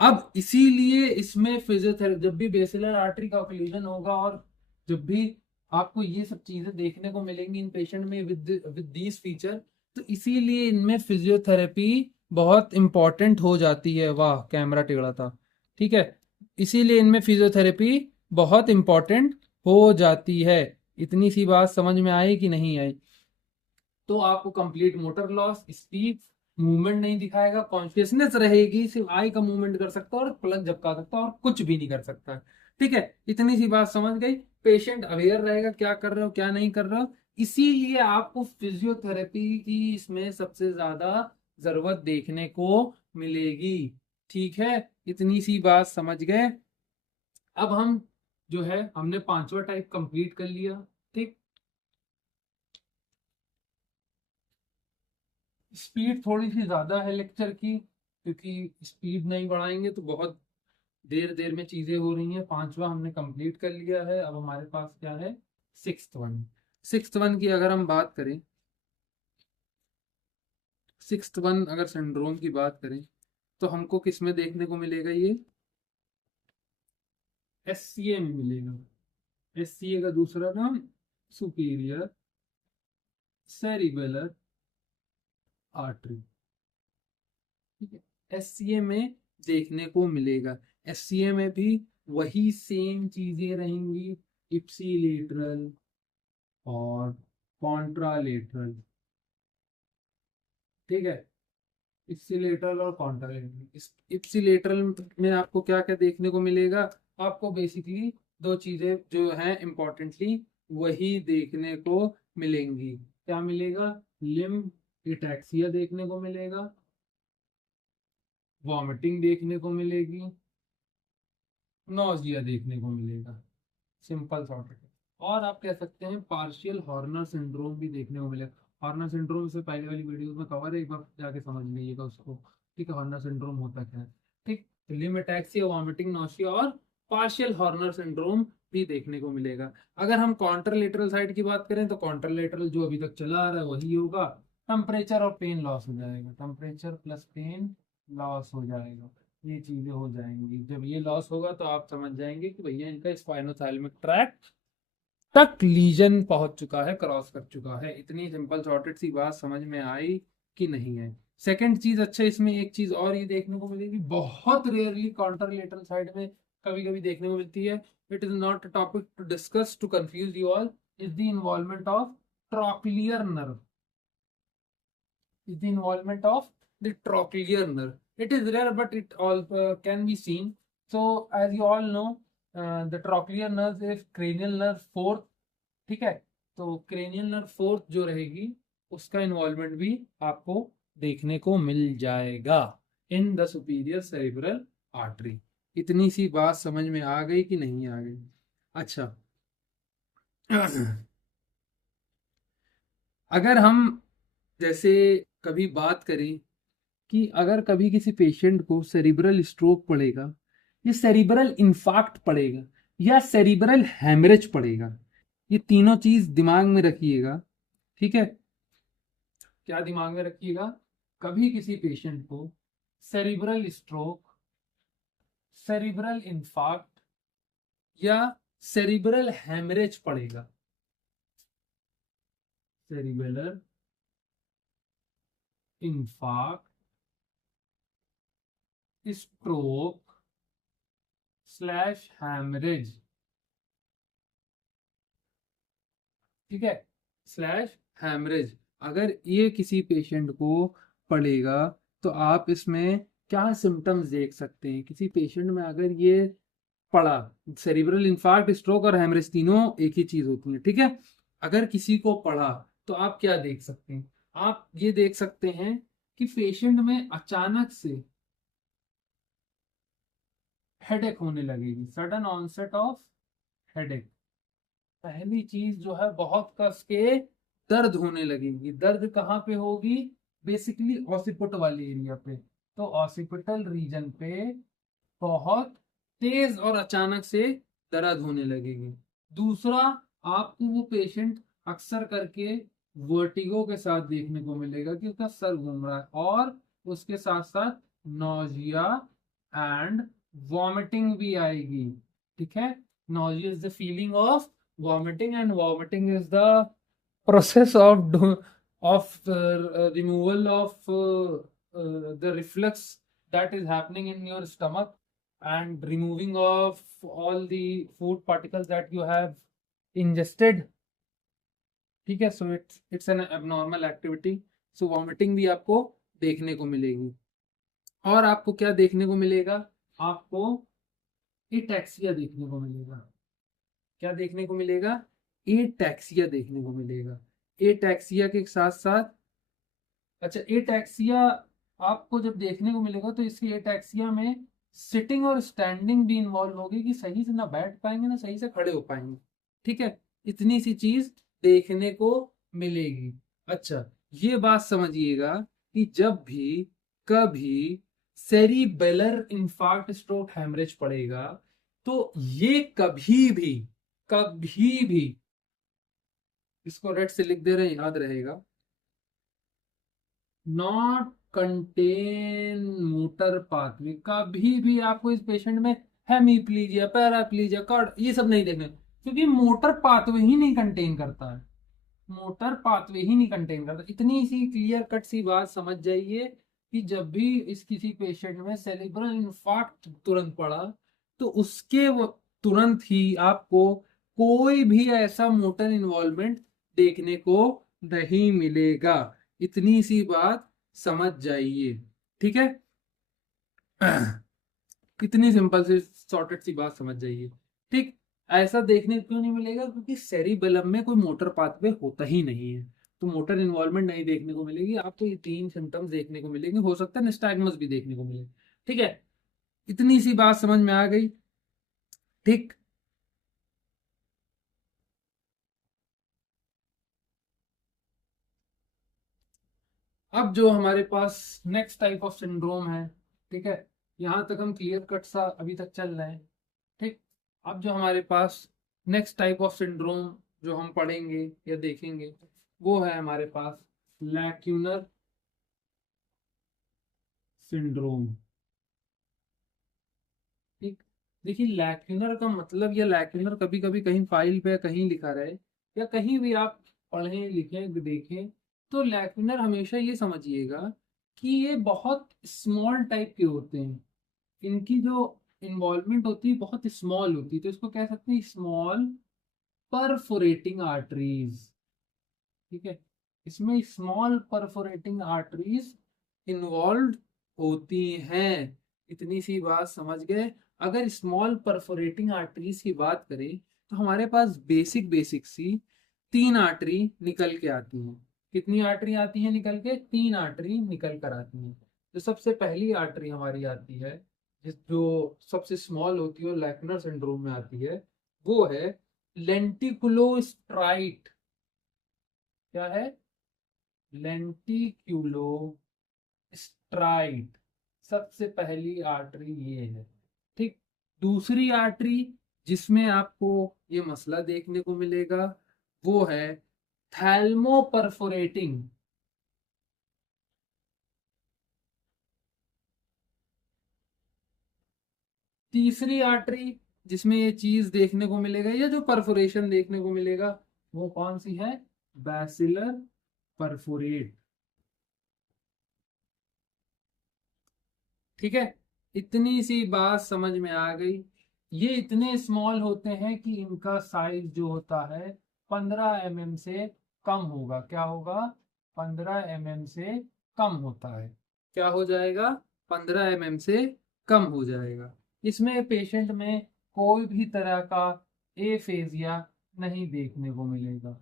अब इसीलिए इसमें फिजियोथेरेपी, जब भी बेसिलर आर्टरी का ओक्लूजन होगा और जब भी आपको ये सब चीजें देखने को मिलेंगी इन पेशेंट में विद दीज फीचर, तो इसीलिए इनमें फिजियोथेरेपी बहुत इंपॉर्टेंट हो जाती है। वाह, कैमरा टेढ़ा था, ठीक है। इसीलिए इनमें फिजियोथेरेपी बहुत इंपॉर्टेंट हो जाती है। इतनी सी बात समझ में आई कि नहीं आई? तो आपको complete motor loss, speed, movement नहीं दिखाएगा, कॉन्शियसनेस रहेगी, सिर्फ आई का मूवमेंट कर सकता है और पलक झपका सकता है और कुछ भी नहीं कर सकता है, ठीक है, इतनी सी बात समझ गई। पेशेंट अवेयर रहेगा क्या कर रहे हो क्या नहीं कर रहे हो, इसीलिए आपको फिजियोथेरेपी की इसमें सबसे ज्यादा जरूरत देखने को मिलेगी। ठीक है, इतनी सी बात समझ गए। अब हम जो है हमने पांचवा टाइप कंप्लीट कर लिया। ठीक, स्पीड थोड़ी सी ज्यादा है लेक्चर की, क्योंकि स्पीड नहीं बढ़ाएंगे तो बहुत देर देर में चीजें हो रही हैं। पांचवा हमने कंप्लीट कर लिया है, अब हमारे पास क्या है, सिक्स्थ वन। सिक्स्थ वन की अगर हम बात करें, सिक्स्थ वन अगर सिंड्रोम की बात करें तो हमको किस में देखने को मिलेगा, ये एससीए में मिलेगा। एससीए का दूसरा नाम सुपीरियर सेरिबेलर आर्टरी। ठीक है, एससीए में देखने को मिलेगा। एससीए में भी वही सेम चीजें रहेंगी, इप्सिलेटरल और कॉन्ट्रालेटरल। ठीक है, इप्सिलेटरल और कॉन्ट्रालेटरल। इस इप्सिलेटरल में आपको क्या क्या देखने को मिलेगा, आपको बेसिकली दो चीजें जो हैं इम्पोर्टेंटली वही देखने को मिलेंगी। क्या मिलेगा, लिम्ब इटैक्सिया देखने को मिलेगा, वॉमिटिंग देखने को मिलेगी, नौजिया देखने को मिलेगा। सिंपल सॉर्ट है। और आप कह सकते हैं पार्शियल हॉर्नर सिंड्रोम भी देखने को मिलेगा। हॉर्नर सिंड्रोम से पहले वाली वीडियोस में कवर है, एक बार जाके समझ लीजिएगा उसको। ठीक है, हॉर्नर सिंड्रोम होता क्या है। ठीक, लिम्ब अटैक्सिया, वॉमिटिंग, नौसिया और पार्शियल हॉर्नर सिंड्रोम भी देखने को मिलेगा। अगर हम कॉन्ट्रालेटरल साइड की बात करें तो कॉन्ट्रालेटरल जो अभी तक चला आ रहा है वही होगा। टेम्परेचर और पेन लॉस हो जाएगा, टेम्परेचर प्लस पेन लॉस हो जाएगा, ये चीजें हो जाएंगी। जब ये लॉस होगा तो आप समझ जाएंगे कि भैया इनका स्पाइनोथैलेमिक ट्रैक्ट तक लीजन पहुंच चुका है, क्रॉस कर चुका है। इतनी सिंपल सॉर्टेड सी बात समझ में आई कि नहीं है। सेकंड चीज, अच्छा इसमें एक चीज और ये देखने को मिलेगी, बहुत रेयरली कॉन्ट्रालेटरल साइड में कभी कभी देखने को मिलती है। It is not a topic to discuss to confuse you all, is the involvement of trochlear nerve. Is the involvement of the trochlear nerve. It is rare, but it all can be seen. So, as you all know, the trochlear nerve is cranial nerve fourth. ठीक है, तो cranial nerve fourth जो रहेगी उसका involvement भी आपको देखने को मिल जाएगा in the superior cerebral artery. इतनी सी बात समझ में आ गई कि नहीं आ गई। अच्छा, अगर हम जैसे कभी बात करें कि अगर कभी किसी पेशेंट को सेरिब्रल स्ट्रोक पड़ेगा या सेरिब्रल इंफाक्ट पड़ेगा या सेरिब्रल हैमरेज पड़ेगा, ये तीनों चीज दिमाग में रखिएगा। ठीक है, क्या दिमाग में रखिएगा, कभी किसी पेशेंट को सेरिब्रल स्ट्रोक, सेरिब्रल इंफाक्ट या सेरिब्रल हैमरेज पड़ेगा, सेरिब्रल इंफाक्ट, स्ट्रोक स्लैश हैमरेज, ठीक है, स्लैश हैमरेज, अगर ये किसी पेशेंट को पड़ेगा तो आप इसमें क्या सिम्टम्स देख सकते हैं। किसी पेशेंट में अगर ये पड़ा, सेरिब्रल इंफार्क्ट, स्ट्रोक और हैमरेज तीनों एक ही चीज होती है। ठीक है, अगर किसी को पड़ा तो आप क्या देख सकते हैं, आप ये देख सकते हैं कि पेशेंट में अचानक से हेडेक होने लगेगी, सडन ऑनसेट ऑफ हेडेक। पहली चीज जो है बहुत कस के दर्द होने लगेगी। दर्द कहाँ पे होगी, बेसिकली ऑसिपिट वाले एरिया पे, तो ऑसिपिटल रीजन पे बहुत तेज और अचानक से दर्द होने लगेगी। दूसरा, आपको वो पेशेंट अक्सर करके वर्टिगो के साथ देखने को मिलेगा कि उसका सर घूम रहा है, और उसके साथ साथ नौजिया एंड वॉमिटिंग भी आएगी। ठीक है, nausea is the feeling of vomiting, and vomiting is the process of removal of the reflux that is happening in your stomach, and removing of all the food particles that you have ingested. ठीक है, so it's an abnormal activity. So vomiting भी आपको देखने को मिलेगी। और आपको क्या देखने को मिलेगा, आपको एटैक्सिया देखने को मिलेगा। क्या देखने को मिलेगा? एटैक्सिया देखने को मिलेगा। एटैक्सिया के साथ साथ, अच्छा एटैक्सिया आपको जब देखने को मिलेगा तो इसकी एटैक्सिया में सिटिंग और स्टैंडिंग भी इन्वॉल्व होगी, कि सही से ना बैठ पाएंगे ना सही से खड़े हो पाएंगे। ठीक है, इतनी सी चीज देखने को मिलेगी। अच्छा, ये बात समझिएगा कि जब भी कभी सेरिबेलर इंफार्क्ट स्ट्रोक हैमरेज पड़ेगा, तो ये कभी भी इसको रेड से लिख दे रहे हैं, याद रहेगा, नॉट कंटेन मोटर पाथवे। कभी भी आपको इस पेशेंट में हेमीप्लीजिया, पैराप्लीजिया, कार्ड, ये सब नहीं देखने, क्योंकि मोटर पाथवे ही नहीं कंटेन करता है। मोटर पाथवे ही नहीं कंटेन करता। इतनी सी क्लियर कट सी बात समझ जाइए कि जब भी इस किसी पेशेंट में सेरिब्रल इंफार्क्ट तुरंत पड़ा, तो उसके वो तुरंत ही आपको कोई भी ऐसा मोटर इन्वॉल्वमेंट देखने को नहीं मिलेगा। इतनी सी बात समझ जाइए। ठीक है, कितनी सिंपल सी सॉर्टेड सी बात समझ जाइए। ठीक, ऐसा देखने क्यों नहीं मिलेगा? क्योंकि सेरिबेलम में कोई मोटर पाथवे होता ही नहीं है, तो मोटर इन्वॉल्वमेंट नहीं देखने को मिलेगी आपको। ये तीन सिम्टम्स देखने को मिलेंगे, हो सकता है निस्टैग्मस भी देखने को मिले। ठीक है, इतनी सी बात समझ में आ गई। ठीक, अब जो हमारे पास नेक्स्ट टाइप ऑफ सिंड्रोम है, ठीक है, यहां तक हम क्लियर कट सा अभी तक चल रहे हैं। ठीक, अब जो हमारे पास नेक्स्ट टाइप ऑफ सिंड्रोम जो हम पढ़ेंगे या देखेंगे, वो है हमारे पास लैक्यूनर सिंड्रोम। ठीक, देखिए लैक्यूनर का मतलब, या लैक्यूनर कभी कभी कहीं फाइल पे कहीं लिखा रहे, या कहीं भी आप पढ़ें लिखें देखें, तो लैक्यूनर हमेशा ये समझिएगा कि ये बहुत स्मॉल टाइप के होते हैं। इनकी जो इन्वॉल्वमेंट होती है बहुत स्मॉल होती है, तो इसको कह सकते हैं स्मॉल परफोरेटिंग आर्टरीज। ठीक है, इसमें स्मॉल परफोरेटिंग आर्टरीज इन्वॉल्व होती हैं। इतनी सी बात समझ गए। अगर स्मॉल परफोरेटिंग आर्टरीज की बात करें, तो हमारे पास बेसिक बेसिक सी तीन आर्टरी निकल के आती हैं। कितनी आर्टरी आती है निकल के? तीन आर्टरी निकल कर आती हैं। तो सबसे पहली आर्टरी हमारी आती है, जिस जो सबसे स्मॉल होती है और लैक्यूनर सिंड्रोम में आती है, वो है लेंटिकुलोस्ट्राइट। क्या है? लेंटिक्यूलोस्ट्राइट। सबसे पहली आर्टरी ये है। ठीक, दूसरी आर्टरी जिसमें आपको ये मसला देखने को मिलेगा, वो है थैल्मो परफोरेटिंग। तीसरी आर्टरी जिसमें ये चीज देखने को मिलेगा, या जो परफोरेशन देखने को मिलेगा, वो कौन सी है? बैसिलर परफोरेट। ठीक है, इतनी सी बात समझ में आ गई। ये इतने स्मॉल होते हैं कि इनका साइज जो होता है 15 mm से कम होगा। क्या होगा? 15 mm से कम होता है। क्या हो जाएगा? 15 mm से कम हो जाएगा। इसमें पेशेंट में कोई भी तरह का एफेजिया नहीं देखने को मिलेगा।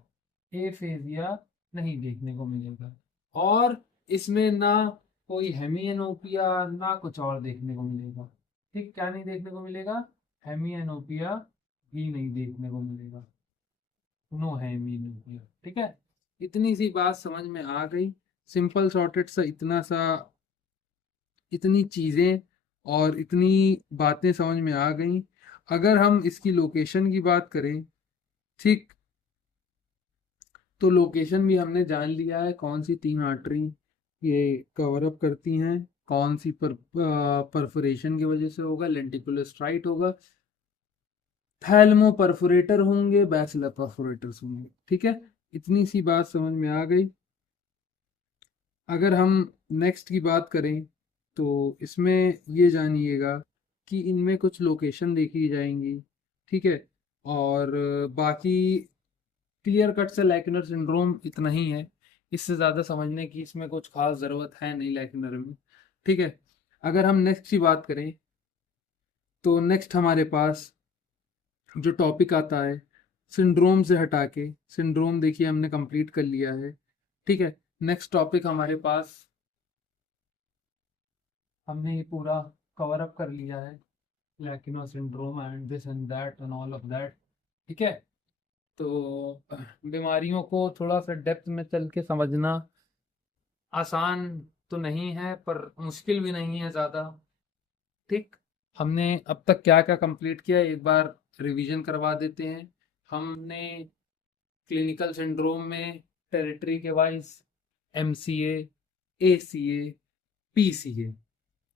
एफेजिया नहीं देखने को मिलेगा। और इसमें ना कोई हेमियनोपिया ना कुछ और देखने को मिलेगा। ठीक, क्या नहीं देखने को मिलेगा? हेमियनोपिया भी नहीं देखने को मिलेगा। नो हेमियनोपिया। ठीक है, इतनी सी बात समझ में आ गई। सिंपल सॉर्टेड सा इतना सा, इतनी चीजें और इतनी बातें समझ में आ गई। अगर हम इसकी लोकेशन की बात करें, ठीक, तो लोकेशन भी हमने जान लिया है, कौन सी तीन आर्टरी ये कवर अप करती हैं, कौन सी परफोरेशन की वजह से होगा, लेंटिकुलर होगा, थैल्मो परफोरेटर होंगे, बैसिलर परफोरेटर्स होंगे। ठीक है, इतनी सी बात समझ में आ गई। अगर हम नेक्स्ट की बात करें, तो इसमें ये जानिएगा कि इनमें कुछ लोकेशन देखी जाएंगी। ठीक है, और बाकी क्लियर कट से लैक्यूनर सिंड्रोम इतना ही है। इससे ज़्यादा समझने की इसमें कुछ खास ज़रूरत है नहीं लैक्यूनर में। ठीक है, अगर हम नेक्स्ट की बात करें, तो नेक्स्ट हमारे पास जो टॉपिक आता है सिंड्रोम से हटा के, सिंड्रोम देखिए हमने कंप्लीट कर लिया है, ठीक है। नेक्स्ट टॉपिक हमारे पास, हमने ये पूरा कवर अप कर लिया है, लैकिनो syndrome and this and that and all of that, ठीक है। तो बीमारियों को थोड़ा सा डेप्थ में चल के समझना आसान तो नहीं है, पर मुश्किल भी नहीं है ज़्यादा, ठीक। हमने अब तक क्या क्या कंप्लीट किया एक बार रिवीजन करवा देते हैं। हमने क्लिनिकल सिंड्रोम में टेरिटरी के wise MCA, ACA, PCA,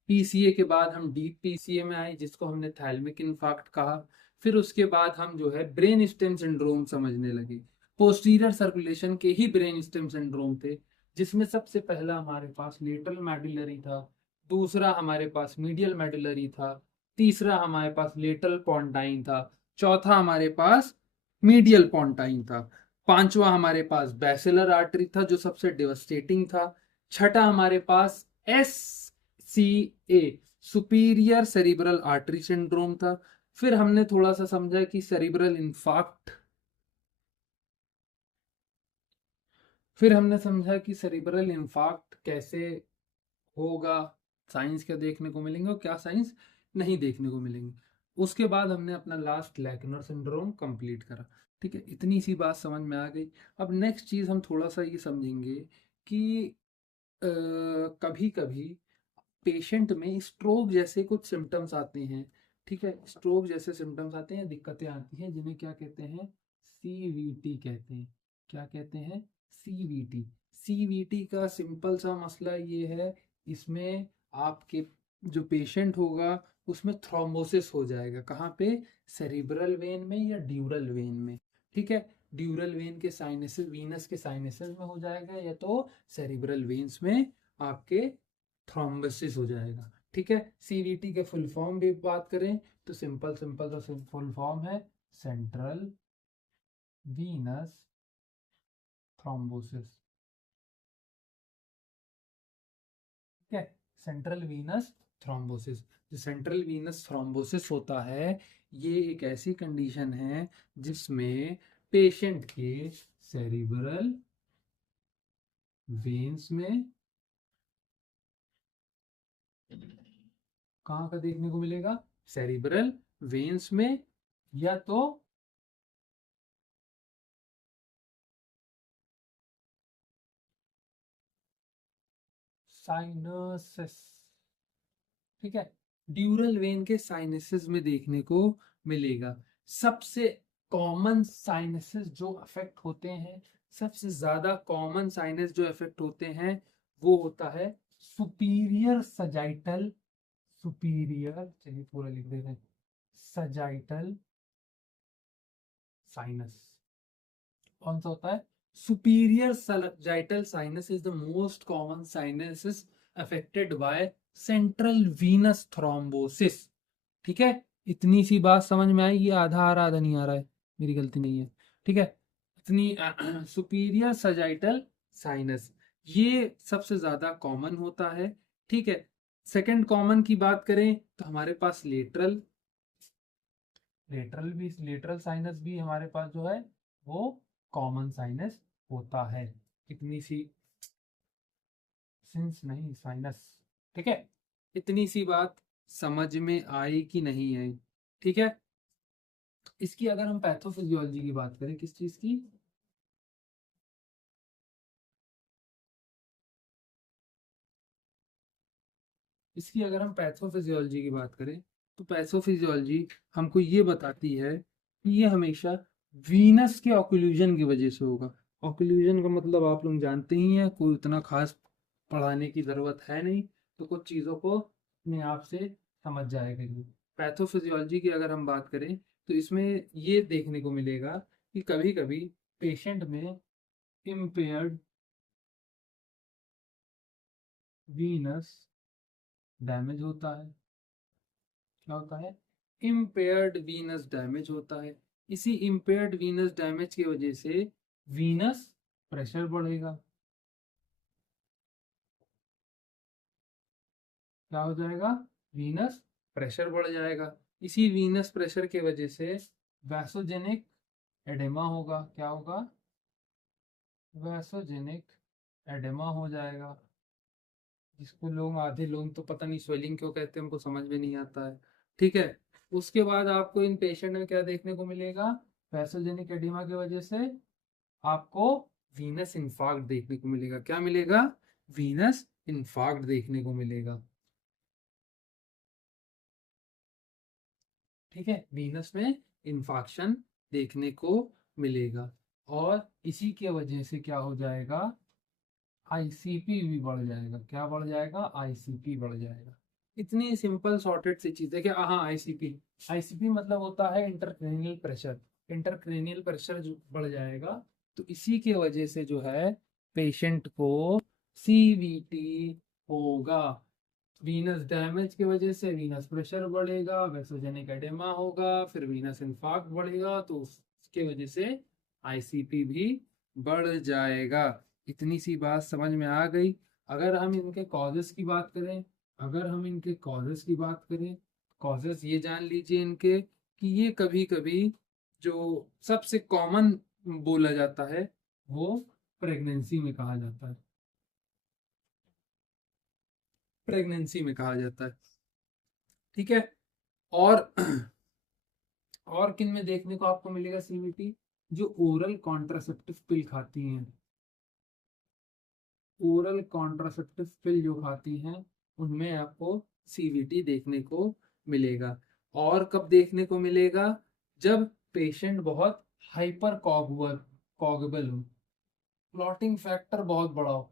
PCA के बाद हम डीप पीसीए में आए जिसको हमने थैलेमिक इन्फार्क्ट कहा। फिर उसके बाद हम जो है ब्रेन स्टेम सिंड्रोम समझने लगे। पोस्टीरियर सर्कुलेशन के ही ब्रेन स्टेम सिंड्रोम थे, जिसमें सबसे पहला हमारे पास लेटरल मेडुलरी था, दूसरा हमारे पास मीडियल मेडुलरी था, तीसरा हमारे पास लेटरल पोंटाइन था, चौथा हमारे पास मीडियल पोंटाइन था, पांचवा हमारे पास बैसिलर आर्टरी था जो सबसे डिवास्टेटिंग था, छठा हमारे पास एस सी ए सुपीरियर सेरिब्रल आर्टरी सिंड्रोम था। फिर हमने थोड़ा सा समझा कि सेरिब्रल इंफार्क्ट, फिर हमने समझा कि सेरिब्रल इंफार्क्ट कैसे होगा, साइंस क्या देखने को मिलेंगे और क्या साइंस नहीं देखने को मिलेंगे। उसके बाद हमने अपना लास्ट लैकिनर सिंड्रोम कंप्लीट करा, ठीक है। इतनी सी बात समझ में आ गई। अब नेक्स्ट चीज हम थोड़ा सा ये समझेंगे कि कभी कभी पेशेंट में स्ट्रोक जैसे कुछ सिम्टम्स आते हैं, ठीक है। स्ट्रोक जैसे सिम्टम्स आते हैं, दिक्कतें आती हैं, जिन्हें क्या कहते हैं, सीवीटी कहते हैं। क्या कहते हैं, सीवीटी। सीवीटी का सिंपल सा मसला ये है, इसमें आपके जो पेशेंट होगा उसमें थ्रोम्बोसिस हो जाएगा। कहाँ पे, सेरिब्रल वेन में या ड्यूरल वेन में, ठीक है। ड्यूरल वेन के साइनसेस, वीनस के साइनसेस में हो जाएगा, या तो सेरिब्रल वेन्स में आपके थ्रोम्बोसिस हो जाएगा, ठीक है। सीवीटी के फुल फॉर्म भी बात करें तो सिंपल सिंपल सा फुल फॉर्म है सेंट्रल वीनस थ्रोम्बोसिस, ठीक है। सेंट्रल वीनस थ्रोम्बोसिस, जो सेंट्रल वीनस थ्रोम्बोसिस होता है, ये एक ऐसी कंडीशन है जिसमें पेशेंट के सेरिब्रल वेन्स में, कहाँ का देखने को मिलेगा, सेरिब्रल वेन्स में, या तो साइनसेस, ठीक है। ड्यूरल वेन के साइनसेस में देखने को मिलेगा। सबसे कॉमन साइनसेस जो अफेक्ट होते हैं, सबसे ज्यादा कॉमन साइनस जो अफेक्ट होते हैं, वो होता है सुपीरियर सजाइटल, सुपीरियर, चलिए पूरा लिख देते हैं, सजाइटल साइनस। कौन सा होता है, superior sagittal sinus is the most common sinus affected by central Venus thrombosis, ठीक है। इतनी सी बात समझ में आई, ये आधा आ रहा आधा नहीं आ रहा है, मेरी गलती नहीं है, ठीक है। इतनी सुपीरियर सजाइटल साइनस, ये सबसे ज्यादा कॉमन होता है, ठीक है। सेकंड कॉमन की बात करें तो हमारे पास लेटरल, लेटरल भी, लेटरल साइनस भी हमारे पास जो है वो कॉमन साइनस होता है। इतनी सी, सिंस नहीं साइनस, ठीक है। इतनी सी बात समझ में आई कि नहीं आई, ठीक है। इसकी अगर हम पैथोफिजियोलॉजी की बात करें, किस चीज की, इसकी अगर हम पैथोफिजियोलॉजी की बात करें तो पैथोफिजियोलॉजी हमको ये बताती है कि ये हमेशा वीनस के ऑक्लूजन की वजह से होगा। ऑक्लूजन का मतलब आप लोग जानते ही हैं, कोई उतना खास पढ़ाने की ज़रूरत है नहीं, तो कुछ चीज़ों को अपने आप से समझ जाएगा ये। पैथोफिजियोलॉजी की अगर हम बात करें तो इसमें ये देखने को मिलेगा कि कभी कभी पेशेंट में इम्पेयर्ड वीनस डैमेज होता है। क्या होता है, इम्पेयर्ड वीनस डैमेज होता है। इसी इम्पेयर्ड वीनस डैमेज की वजह से वीनस प्रेशर बढ़ेगा। क्या हो जाएगा, वीनस प्रेशर बढ़ जाएगा। इसी वीनस प्रेशर के वजह से वैसोजेनिक एडेमा होगा। क्या होगा? वैसोजेनिक एडेमा हो जाएगा, जिसको लोग, आधे लोग तो पता नहीं स्वेलिंग क्यों कहते हैं, हमको समझ में नहीं आता है। ठीक है, उसके बाद आपको इन पेशेंट में क्या देखने को मिलेगा? वैसोजेनिक एडिमा की वजह से आपको वीनस इंफार्क्ट देखने को मिलेगा। क्या मिलेगा? वीनस इंफार्क्ट देखने को मिलेगा। ठीक है, वीनस में इंफाक्शन देखने को मिलेगा, और इसी के वजह से क्या हो जाएगा? आईसीपी भी बढ़ जाएगा। क्या बढ़ जाएगा? आईसीपी बढ़ जाएगा। इतनी सिंपल सॉर्टेड सी चीज है कि हाँ, आईसीपी, आईसीपी मतलब होता है इंटरक्रेनियल प्रेशर। इंटरक्रेनियल प्रेशर जो बढ़ जाएगा, तो इसी के वजह से जो है पेशेंट को सीवीटी होगा। वीनस डैमेज की वजह से वीनस प्रेशर बढ़ेगा, वैसोजेनिक एडेमा होगा, फिर वीनस इंफार्क्ट बढ़ेगा, तो उसके वजह से आईसीपी भी बढ़ जाएगा। इतनी सी बात समझ में आ गई। अगर हम इनके कॉजेस की बात करें, अगर हम इनके कॉजेस की बात करें, कॉजेस ये जान लीजिए इनके, कि ये कभी कभी जो सबसे कॉमन बोला जाता है वो प्रेगनेंसी में कहा जाता है। प्रेगनेंसी में कहा जाता है। ठीक है, और और किन में देखने को आपको मिलेगा सीवीटी? जो ओरल कॉन्ट्रासेप्टिव पिल खाती हैं, ओरल कॉन्ट्रासेप्टिव पिल जो खाती हैं, उनमें आपको सीवीटी देखने को मिलेगा। और कब देखने को मिलेगा? जब पेशेंट बहुत हाइपर कॉगेबल हो, क्लॉटिंग फैक्टर बहुत बड़ा हो,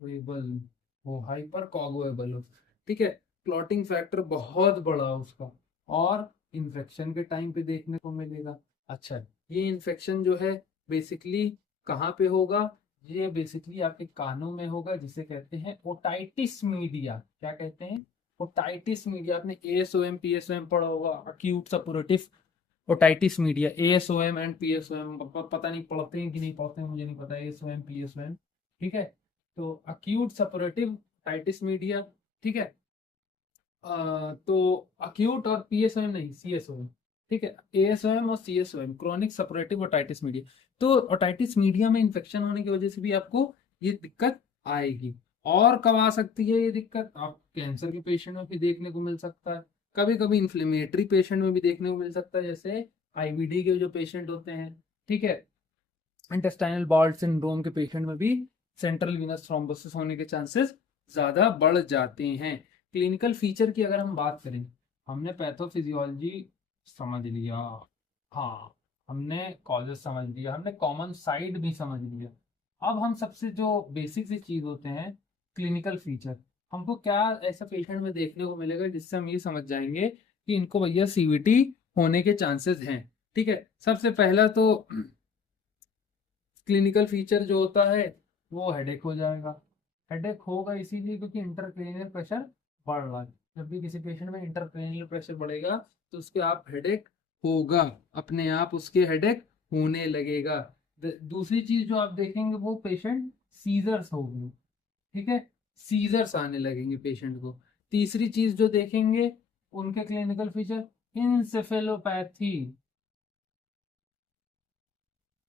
कॉगेबल हो, हाइपर कॉगेबल हो। ठीक है, क्लॉटिंग फैक्टर बहुत बड़ा हो उसका, और इन्फेक्शन के टाइम पे देखने को मिलेगा। अच्छा, ये इन्फेक्शन जो है बेसिकली कहाँ पे होगा? ये बेसिकली आपके कानों में होगा, जिसे कहते हैं ओटाइटिस मीडिया। क्या कहते हैं? Otitis media. आपने एएसओएम पीएसओएम पढ़ा होगा, acute suppurative otitis media. ASOM and PSOM पता नहीं पढ़ते हैं कि नहीं पढ़ते हैं, मुझे नहीं पता, एएसओएम पीएसओएम। ठीक है, तो अक्यूट सपोरेटिव ओटाइटिस मीडिया। ठीक है, तो अक्यूट और पीएसओएम नहीं, सीएसओएम। ठीक है, एएसओएम और CSOM, chronic suppurative otitis media. तो ओटाइटिस मीडिया में इन्फेक्शन होने की वजह से भी आपको ये दिक्कत आएगी। और कब आ सकती है ये दिक्कत? आप कैंसर के पेशेंट में भी देखने को मिल सकता है, कभी कभी इन्फ्लेमेटरी पेशेंट में भी देखने को मिल सकता है, जैसे आईबीडी के जो पेशेंट होते हैं। ठीक है, इंटेस्टाइनल बॉल सिंड्रोम के पेशेंट में भी सेंट्रल वीनस थ्रोम्बोसिस होने के चांसेस ज्यादा बढ़ जाते हैं। क्लिनिकल फीचर की अगर हम बात करें, हमने पैथोफिजियोलॉजी समझ लिया, हाँ, हमने कॉजेस समझ लिया, हमने कॉमन साइड भी समझ लिया। अब हम सबसे जो बेसिक सी चीज होते हैं, क्लिनिकल फीचर, हमको क्या ऐसा पेशेंट में देखने को मिलेगा जिससे हम ये समझ जाएंगे कि इनको भैया सीवीटी होने के चांसेस हैं। ठीक है, सबसे पहला तो क्लिनिकल फीचर जो होता है वो हेडेक हो जाएगा। हेडेक होगा इसीलिए क्योंकि इंटरक्रेनियल प्रेशर बढ़ रहा है। जब भी किसी पेशेंट में इंटरक्रेनियल प्रेशर बढ़ेगा तो उसके आप हेडेक होगा, अपने आप उसके हेडेक होने लगेगा। दूसरी चीज जो आप देखेंगे वो पेशेंट सीजर्स होगी। ठीक है, सीजर्स आने लगेंगे पेशेंट को। तीसरी चीज जो देखेंगे उनके क्लिनिकल फीचर, इंसेफेलोपैथी,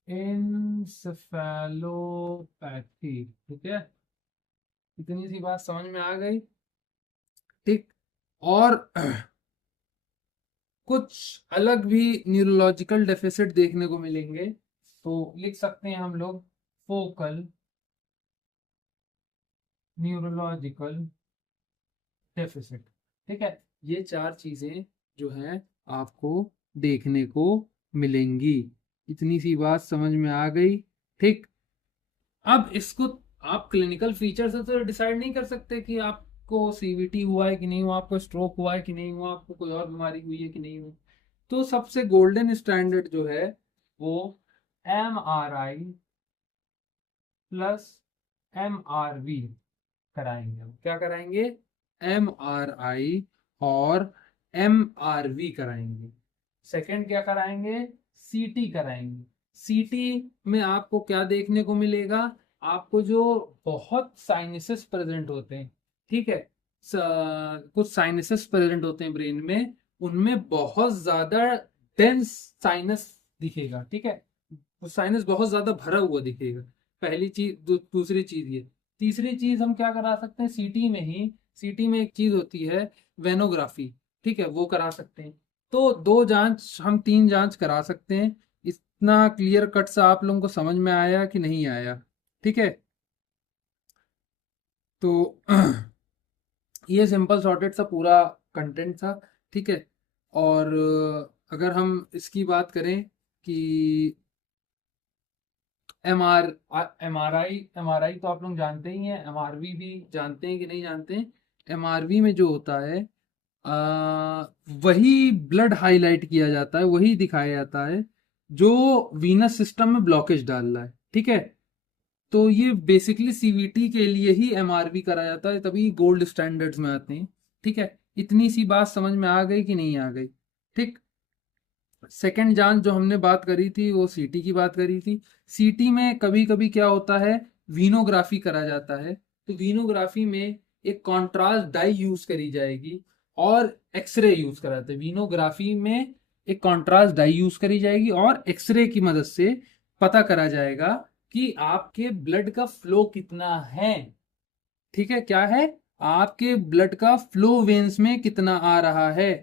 इंसेफेलोपैथी। ठीक है, इतनी सी बात समझ में आ गई। ठीक, और कुछ अलग भी न्यूरोलॉजिकल डेफिसिट देखने को मिलेंगे, तो लिख सकते हैं हम लोग फोकल न्यूरोलॉजिकल डेफिसिट। ठीक है, ये चार चीजें जो है आपको देखने को मिलेंगी। इतनी सी बात समझ में आ गई। ठीक, अब इसको आप क्लिनिकल फीचर से तो डिसाइड नहीं कर सकते कि आपको सीवीटी हुआ है कि नहीं हुआ, आपको स्ट्रोक हुआ है कि नहीं हुआ, आपको कोई और बीमारी हुई है कि नहीं हुई। तो सबसे गोल्डन स्टैंडर्ड जो है वो MRI प्लस MRV कराएंगे। क्या कराएंगे? MRI और MRV कराएंगे। सेकंड क्या कराएंगे? सीटी कराएंगे। सीटी में आपको क्या देखने को मिलेगा? आपको जो बहुत साइनसेस प्रेजेंट होते हैं, ठीक है, कुछ साइनसेस प्रेजेंट होते हैं ब्रेन में, उनमें बहुत ज्यादा डेंस साइनस दिखेगा, ठीक है, वो साइनस बहुत ज्यादा भरा हुआ दिखेगा। पहली चीज, दूसरी चीज ये। तीसरी चीज हम क्या करा सकते हैं सीटी में ही, सीटी में एक चीज होती है वेनोग्राफी, ठीक है, वो करा सकते हैं। तो दो जांच, हम तीन जांच करा सकते हैं। इतना क्लियर कट सा आप लोगों को समझ में आया कि नहीं आया? ठीक है, तो ये सिंपल सॉर्टेड सा पूरा कंटेंट था, ठीक है। और अगर हम इसकी बात करें कि एम आर आई तो आप लोग जानते ही हैं, एमआरवी भी जानते हैं कि नहीं जानते हैं? एमआरवी में जो होता है, वही ब्लड हाईलाइट किया जाता है, वही दिखाया जाता है जो वीनस सिस्टम में ब्लॉकेज डाल रहा है, ठीक है। तो ये बेसिकली सीवीटी के लिए ही एमआरवी करा जाता है, तभी गोल्ड स्टैंडर्ड्स में आते हैं, ठीक है। इतनी सी बात समझ में आ गई कि नहीं आ गई? ठीक। सेकंड जांच जो हमने बात करी थी वो सीटी की बात करी थी। सीटी में कभी कभी क्या होता है, वीनोग्राफी करा जाता है। तो वीनोग्राफी में एक कॉन्ट्रास्ट डाई यूज करी जाएगी और एक्सरे यूज करा जाता है। वीनोग्राफी में एक कॉन्ट्रास्ट डाई यूज करी जाएगी और एक्सरे की मदद से पता करा जाएगा कि आपके ब्लड का फ्लो कितना है, ठीक है, क्या है, आपके ब्लड का फ्लो वेन्स में कितना आ रहा है।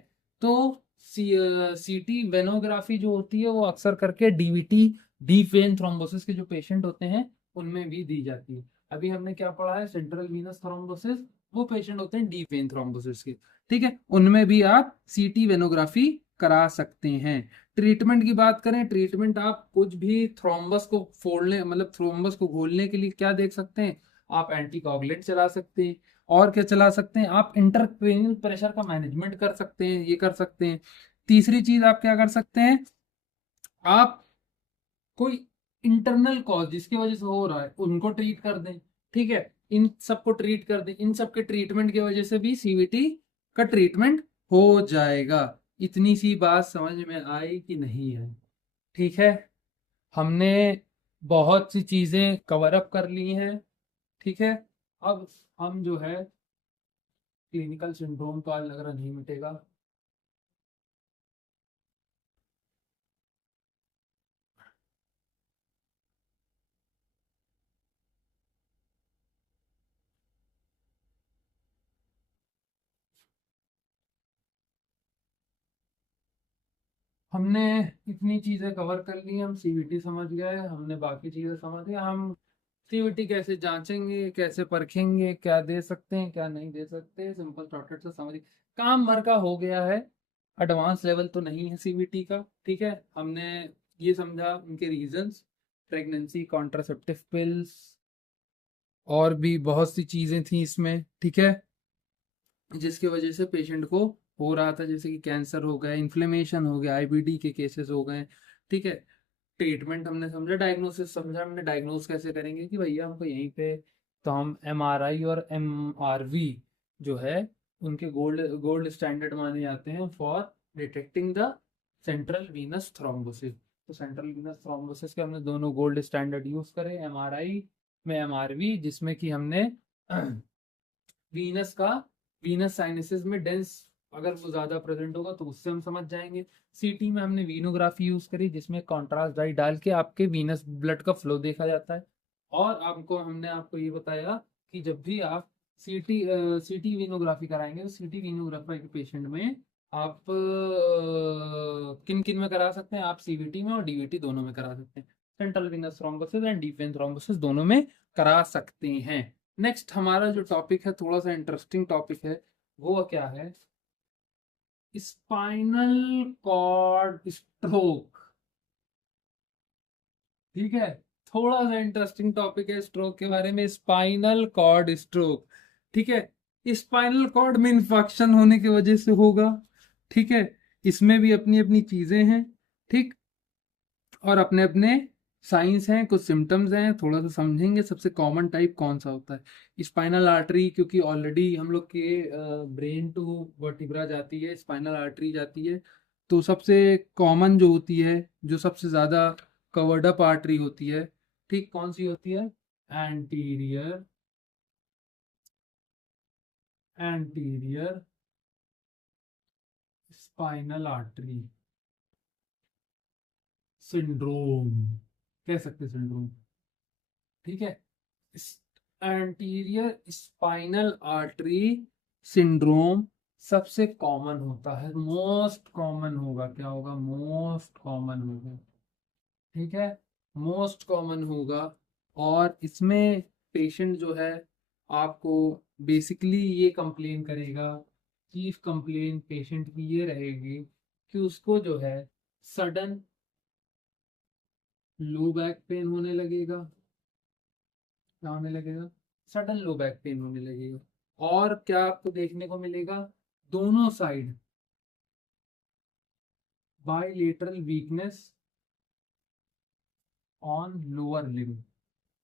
तो सीटी वेनोग्राफी जो होती है वो अक्सर करके डीवीटी, डीप वेन थ्रोम्बोसिस के जो पेशेंट होते हैं उनमें भी दी जाती है। अभी हमने क्या पढ़ा है, सेंट्रल वीनस थ्रोम्बोसिस, वो पेशेंट होते हैं डीप वेन थ्रोम्बोसिस के, ठीक है, उनमें भी आप सीटी वेनोग्राफी करा सकते हैं। ट्रीटमेंट की बात करें, ट्रीटमेंट आप कुछ भी थ्रोम्बस को फोड़ने, मतलब थ्रोम्बस को घोलने के लिए क्या देख सकते हैं, आप एंटीकोगुलेंट चला सकते हैं। और क्या चला सकते हैं, आप इंटरक्रेनियल प्रेशर का मैनेजमेंट कर सकते हैं, ये कर सकते हैं। तीसरी चीज आप क्या कर सकते हैं, आप कोई इंटरनल कॉज जिसकी वजह से हो रहा है उनको ट्रीट कर दें, ठीक है, इन सबको ट्रीट कर दें। इन सब के ट्रीटमेंट की वजह से भी सीवीटी का ट्रीटमेंट हो जाएगा। इतनी सी बात समझ में आई कि नहीं आई? ठीक है, हमने बहुत सी चीजें कवर अप कर ली हैं, ठीक है। अब हम जो है क्लिनिकल सिंड्रोम का लग रहा नहीं मिटेगा। हमने इतनी चीजें कवर कर ली, हम सीवीटी समझ गए, हमने बाकी चीजें समझ गए। हम सीवीटी कैसे जांचेंगे, कैसे परखेंगे, क्या दे सकते हैं क्या नहीं दे सकते, सिंपल शॉर्टकट से समझ, काम भर का हो गया है। एडवांस लेवल तो नहीं है सीवीटी का, ठीक है। हमने ये समझा उनके रीजंस, प्रेगनेंसी, कॉन्ट्रासेप्टिव पिल्स, और भी बहुत सी चीजें थी इसमें, ठीक है, जिसकी वजह से पेशेंट को हो रहा था, जैसे कि कैंसर हो गया, इन्फ्लेमेशन हो गया, आईबीडी के केसेस हो गए, ठीक है। ट्रीटमेंट हमने समझा, डायग्नोसिस समझा, हमने डायग्नोस कैसे करेंगे कि भैया हमको यहीं पे, तो हम एमआरआई और एमआरवी जो है उनके गोल्ड गोल्ड स्टैंडर्ड माने जाते हैं for detecting the central Venus thrombosis. तो सेंट्रल वीनस थ्रोम्बोसिस के हमने दोनों गोल्ड स्टैंडर्ड यूज करे, एमआरआई में एमआरवी, जिसमें कि हमने वीनस का, वीनस साइनसेस में डेंस अगर वो ज्यादा प्रेजेंट होगा तो उससे हम समझ जाएंगे। सीटी में हमने वीनोग्राफी यूज करी, जिसमें कॉन्ट्रास्ट डाई डाल के आपके वीनस ब्लड का फ्लो देखा जाता है। और आपको हमने आपको ये बताया कि जब भी आप सीटी वीनोग्राफी कराएंगे तो सीटी वीनोग्राफी के पेशेंट में आप किन किन में करा सकते हैं, आप सीवीटी में और डीवीटी दोनों में करा सकते हैं। Central Venus thrombosis and deep vein thrombosis दोनों में करा सकते हैं। नेक्स्ट हमारा जो टॉपिक है, थोड़ा सा इंटरेस्टिंग टॉपिक है, वो क्या है, स्पाइनल कॉर्ड स्ट्रोक, ठीक है। थोड़ा सा इंटरेस्टिंग टॉपिक है स्ट्रोक के बारे में, स्पाइनल कॉर्ड स्ट्रोक, ठीक है। स्पाइनल कॉर्ड में इंफेक्शन होने की वजह से होगा, ठीक है। इसमें भी अपनी अपनी चीजें हैं, ठीक, और अपने अपने साइंस हैं, कुछ सिम्टम्स हैं, थोड़ा सा समझेंगे। सबसे कॉमन टाइप कौन सा होता है, स्पाइनल आर्टरी, क्योंकि ऑलरेडी हम लोग के ब्रेन टू वर्टिब्रा जाती है, स्पाइनल आर्टरी जाती है। तो सबसे कॉमन जो होती है, जो सबसे ज़्यादा कवर्ड अप आर्टरी होती है, ठीक, कौन सी होती है, anterior anterior spinal artery syndrome, कह सकते सिंड्रोम, ठीक है। एंटीरियर स्पाइनल आर्टरी सिंड्रोम सबसे कॉमन होता है, मोस्ट कॉमन होगा, क्या होगा, मोस्ट कॉमन होगा, ठीक है, मोस्ट कॉमन होगा। और इसमें पेशेंट जो है आपको बेसिकली ये कंप्लेन करेगा, चीफ कंप्लेन पेशेंट की ये रहेगी कि उसको जो है सडन लो बैक पेन होने लगेगा, क्या होने लगेगा, सडन लो बैक पेन होने लगेगा। और क्या आपको देखने को मिलेगा, दोनों side bilateral weakness on lower limb,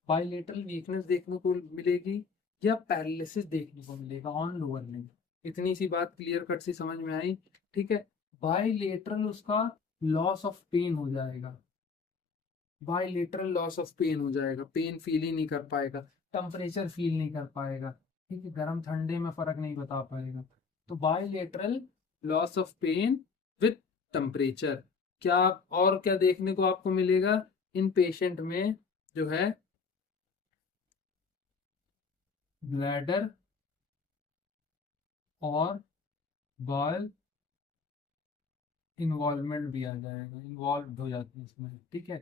bilateral weakness देखने को मिलेगी या पैरालिसिस देखने को मिलेगा ऑन लोअर लिम्ब। इतनी सी बात क्लियर कट सी समझ में आई, ठीक है। बाइलेटरल उसका लॉस ऑफ पेन हो जाएगा, बाइलेटरल लॉस ऑफ पेन हो जाएगा, पेन फील ही नहीं कर पाएगा, टेम्परेचर फील नहीं कर पाएगा, ठीक है, गर्म ठंडे में फर्क नहीं बता पाएगा। तो bilateral loss of pain with temperature. क्या और क्या देखने को आपको मिलेगा इन पेशेंट में, जो है ब्लैडर और बॉयल इन्वॉल्वमेंट भी आ जाएगा, इन्वॉल्व हो जाती है इसमें, ठीक है।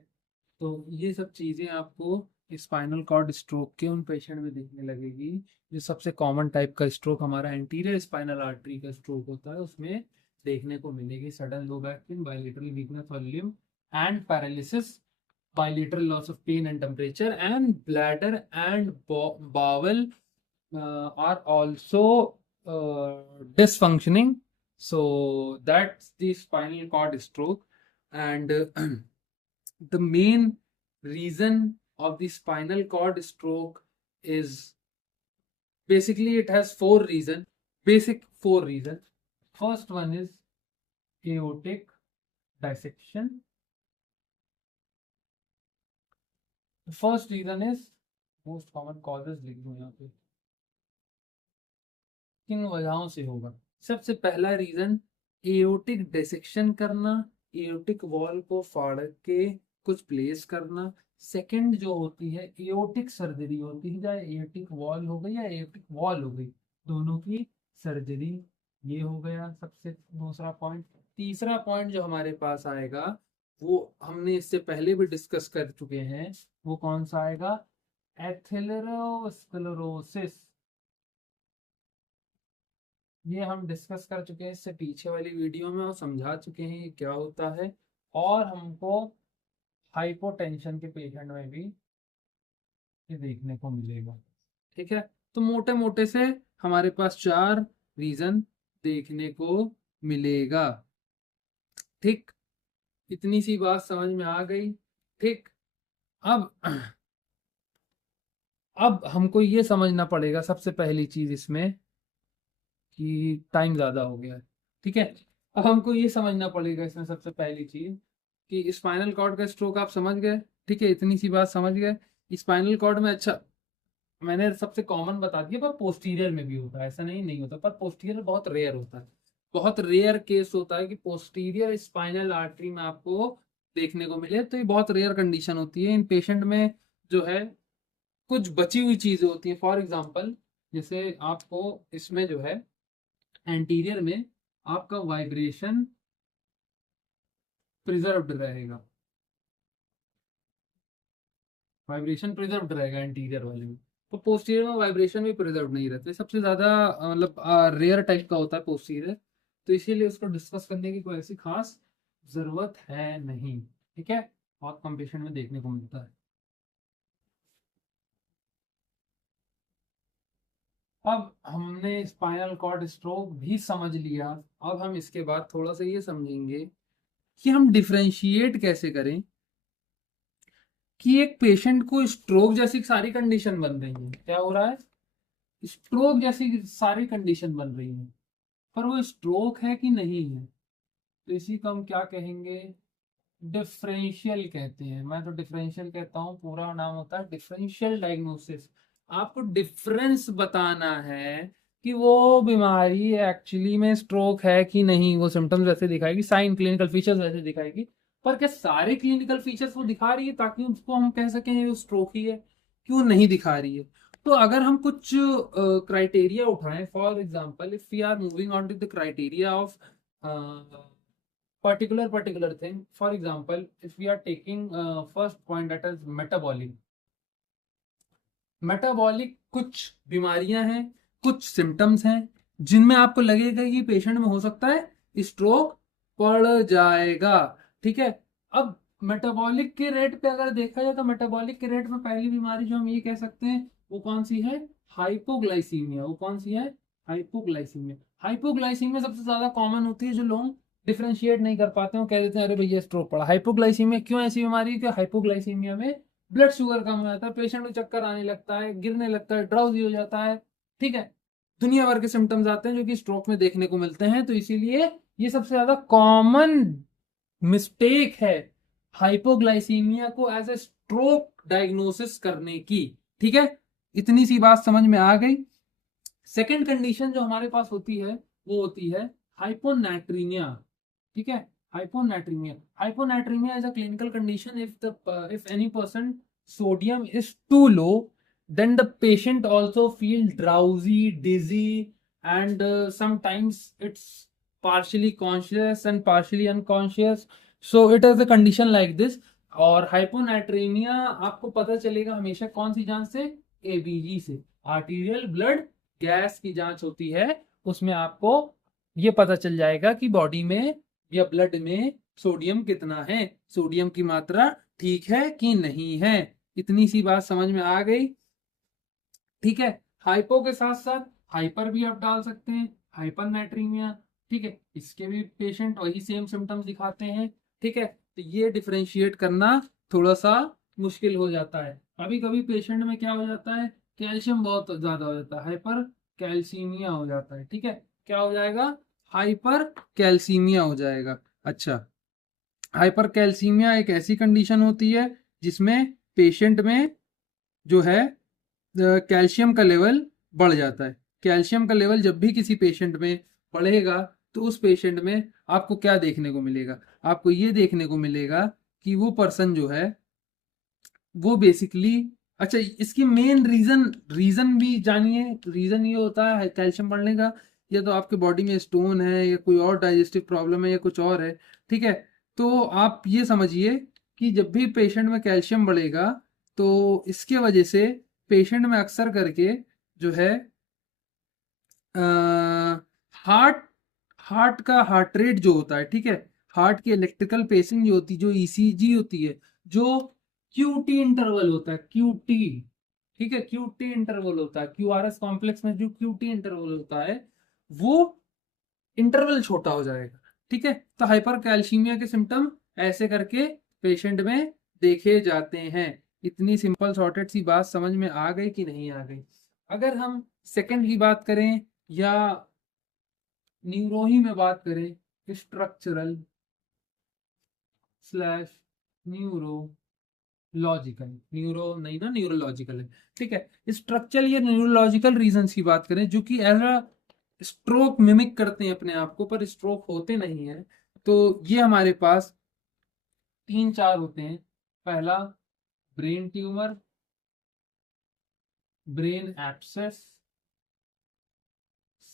तो ये सब चीज़ें आपको स्पाइनल कॉर्ड स्ट्रोक के उन पेशेंट में देखने लगेगी। जो सबसे कॉमन टाइप का स्ट्रोक हमारा एंटीरियर स्पाइनल आर्टरी का स्ट्रोक होता है, उसमें देखने को मिलेगी sudden low back pain, bilateral weakness of limb and paralysis, bilateral loss of pain and temperature, and bladder and bowel are also dysfunctioning. So that's the spinal cord stroke. And the main reason of the spinal cord stroke is basically it has basic four reasons. First one is aortic dissection. The first reason is most common causes लिख दूं यहाँ पे, किन वजहों से होगा। सबसे पहला रीजन एओटिक डिसेक्शन करना, एओटिक वॉल को फाड़ के कुछ प्लेस करना। सेकंड जो होती है एओटिक सर्जरी होती है, चाहे एओटिक वॉल हो गई या एओटिक वॉल हो गई, दोनों की सर्जरी, ये हो गया सबसे दूसरा पॉइंट। तीसरा पॉइंट जो हमारे पास आएगा वो हमने इससे पहले भी डिस्कस कर चुके हैं, वो कौन सा आएगा, एथेरोस्क्लेरोसिस। ये हम डिस्कस कर चुके हैं इससे पीछे वाली वीडियो में और समझा चुके हैं ये क्या होता है। और हमको हाइपोटेंशन के पेशेंट में भी ये देखने को मिलेगा, ठीक है। तो मोटे मोटे से हमारे पास चार रीजन देखने को मिलेगा, ठीक। इतनी सी बात समझ में आ गई, ठीक। अब हमको ये समझना पड़ेगा सबसे पहली चीज इसमें कि टाइम ज़्यादा हो गया है, ठीक है। अब हमको ये समझना पड़ेगा इसमें सबसे पहली चीज़ कि स्पाइनल कॉर्ड का स्ट्रोक आप समझ गए, ठीक है, इतनी सी बात समझ गए। स्पाइनल कॉर्ड में, अच्छा मैंने सबसे कॉमन बता दिया, पर पोस्टीरियर में भी होता है, ऐसा नहीं होता, पर पोस्टीरियर बहुत रेयर होता है, बहुत रेयर केस होता है कि पोस्टीरियर स्पाइनल आर्टरी में आपको देखने को मिले। तो ये बहुत रेयर कंडीशन होती है इन पेशेंट में, जो है कुछ बची हुई चीज़ें होती हैं। फॉर एग्जाम्पल जैसे आपको इसमें जो है एंटीरियर में आपका वाइब्रेशन प्रिजर्व्ड रहेगा, वाइब्रेशन प्रिजर्व्ड रहेगा एंटीरियर वाले में, तो पोस्टीरियर में वाइब्रेशन भी प्रिजर्व नहीं रहते। सबसे ज्यादा मतलब रेयर टाइप का होता है पोस्टीरियर, तो इसीलिए उसको डिस्कस करने की कोई ऐसी खास जरूरत है नहीं, ठीक है, बहुत कम पेशेंट में देखने को मिलता है। अब हमने स्पाइनल कॉर्ड स्ट्रोक भी समझ लिया, अब हम इसके बाद थोड़ा सा ये समझेंगे कि हम डिफ्रेंशिएट कैसे करें कि एक पेशेंट को स्ट्रोक जैसी सारी कंडीशन बन रही है, क्या हो रहा है, स्ट्रोक जैसी सारी कंडीशन बन रही है, पर वो स्ट्रोक है कि नहीं है, तो इसी को हम क्या कहेंगे, डिफरेंशियल कहते हैं। मैं तो डिफरेंशियल कहता हूँ, पूरा नाम होता है डिफरेंशियल डायग्नोसिस। आपको डिफरेंस बताना है कि वो बीमारी एक्चुअली में स्ट्रोक है कि नहीं, वो सिम्टम्स वैसे दिखाएगी, साइन क्लिनिकल फीचर्स वैसे दिखाएगी, पर क्या सारे क्लिनिकल फीचर्स वो दिखा रही है ताकि उसको हम कह सकें ये स्ट्रोक ही है, क्यों नहीं दिखा रही है। तो अगर हम कुछ क्राइटेरिया उठाएं, for example if we are moving on to the criteria of particular thing, for example if we are taking first point, that is metabolic कुछ बीमारियां हैं, कुछ सिम्टम्स हैं जिनमें आपको लगेगा कि पेशेंट में हो सकता है स्ट्रोक पड़ जाएगा, ठीक है। अब मेटाबॉलिक के रेट पे अगर देखा जाए तो मेटाबॉलिक के रेट में पहली बीमारी जो हम ये कह सकते हैं वो कौन सी है, हाइपोग्लाइसीमिया। वो कौन सी है, हाइपोग्लाइसीमिया। हाइपोग्लाइसीमिया सबसे ज्यादा कॉमन होती है, जो लोग डिफ्रेंशिएट नहीं कर पाते हैं, वो कह देते हैं अरे भैया स्ट्रोक पड़ा। हाइपोग्लाइसीमिया क्यों ऐसी बीमारी है कि हाइपोग्लाइसीमिया में ब्लड शुगर कम हो जाता है, पेशेंट को चक्कर आने लगता है, गिरने लगता है, ड्राउजी हो जाता है, ठीक है। दुनिया भर के सिम्टम्स आते हैं जो कि स्ट्रोक में देखने को मिलते हैं, तो इसीलिए ये सबसे ज्यादा कॉमन मिस्टेक है हाइपोग्लाइसीमिया को एज ए स्ट्रोक डायग्नोसिस करने की, ठीक है। इतनी सी बात समझ में आ गई। सेकेंड कंडीशन जो हमारे पास होती है वो होती है हाइपोनाट्रीमिया, ठीक है। Hyponatraemia is a clinical condition if any person sodium is too low, then the patient also feel drowsy, dizzy, and sometimes it's partially conscious and partially unconscious, so it is a condition like this। और हाइपोनाट्रीमिया आपको पता चलेगा हमेशा कौन सी जांच से, ABG से, arterial blood gas की जांच होती है, उसमें आपको ये पता चल जाएगा कि बॉडी में या ब्लड में सोडियम कितना है, सोडियम की मात्रा ठीक है कि नहीं है। इतनी सी बात समझ में आ गई, ठीक है। हाइपो के साथ साथ हाइपर भी आप डाल सकते हैं, हाइपर नाइट्रीमिया, ठीक है। इसके भी पेशेंट वही सेम सिम्टम्स दिखाते हैं, ठीक है। तो ये डिफरेंशिएट करना थोड़ा सा मुश्किल हो जाता है। कभी कभी पेशेंट में क्या हो जाता है, कैल्शियम बहुत ज्यादा हो जाता है, हाइपर कैल्सीमिया हो जाता है, ठीक है। क्या हो जाएगा, हाइपर कैल्सीमिया हो जाएगा। अच्छा, हाइपर कैल्सीमिया एक ऐसी कंडीशन होती है जिसमें पेशेंट में जो है कैल्शियम का लेवल बढ़ जाता है। कैल्शियम का लेवल जब भी किसी पेशेंट में बढ़ेगा तो उस पेशेंट में आपको क्या देखने को मिलेगा, आपको ये देखने को मिलेगा कि वो पर्सन जो है वो बेसिकली, अच्छा इसकी मेन रीजन भी जानिए। रीजन ये होता है कैल्शियम बढ़ने का, या तो आपके बॉडी में स्टोन है, या कोई और डाइजेस्टिव प्रॉब्लम है, या कुछ और है, ठीक है। तो आप ये समझिए कि जब भी पेशेंट में कैल्शियम बढ़ेगा तो इसके वजह से पेशेंट में अक्सर करके जो है हार्ट हार्ट का हार्ट रेट जो होता है, ठीक है, हार्ट की इलेक्ट्रिकल पेसिंग जो होती है, जो ईसीजी होती है, जो क्यूटी इंटरवल होता है, क्यूटी, ठीक है, क्यूटी इंटरवल होता है, क्यूआरएस कॉम्प्लेक्स में जो क्यूटी इंटरवल होता है वो इंटरवल छोटा हो जाएगा, ठीक है। तो हाइपर कैल्सीमिया के सिम्टम ऐसे करके पेशेंट में देखे जाते हैं। इतनी सिंपल शॉर्टेड सी बात समझ में आ गई कि नहीं आ गई। अगर हम सेकंड की बात करें या न्यूरोही में बात करें, स्ट्रक्चरल स्लैश न्यूरोलॉजिकल, न्यूरो नहीं ना, न्यूरोलॉजिकल है, ठीक है। स्ट्रक्चरल या न्यूरोलॉजिकल रीजंस की बात करें जो कि एज अ स्ट्रोक मिमिक करते हैं अपने आप को पर स्ट्रोक होते नहीं है, तो ये हमारे पास तीन चार होते हैं। पहला, brain tumour, brain abscess,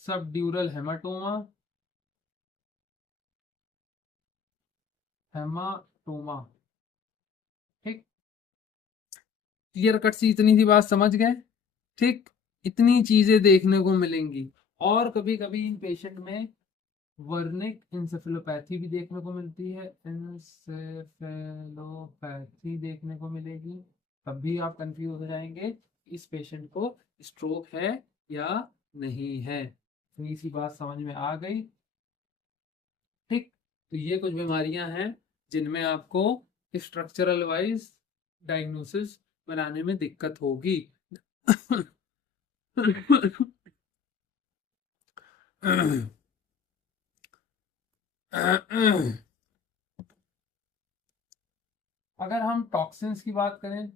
subdural haematoma, haematoma, ठीक। क्लियर कट सी इतनी सी बात समझ गए, ठीक। इतनी चीजें देखने को मिलेंगी। और कभी कभी इन पेशेंट में वर्निक इंसेफेलोपैथी भी देखने को मिलती है, इंसेफेलोपैथी देखने को मिलेगी, तब भी आप कंफ्यूज हो जाएंगे इस पेशेंट को स्ट्रोक है या नहीं है। इतनी सी बात समझ में आ गई, ठीक। तो ये कुछ बीमारियां हैं जिनमें आपको स्ट्रक्चरल वाइज डायग्नोसिस बनाने में दिक्कत होगी। अगर हम टॉक्सिन्स की बात करें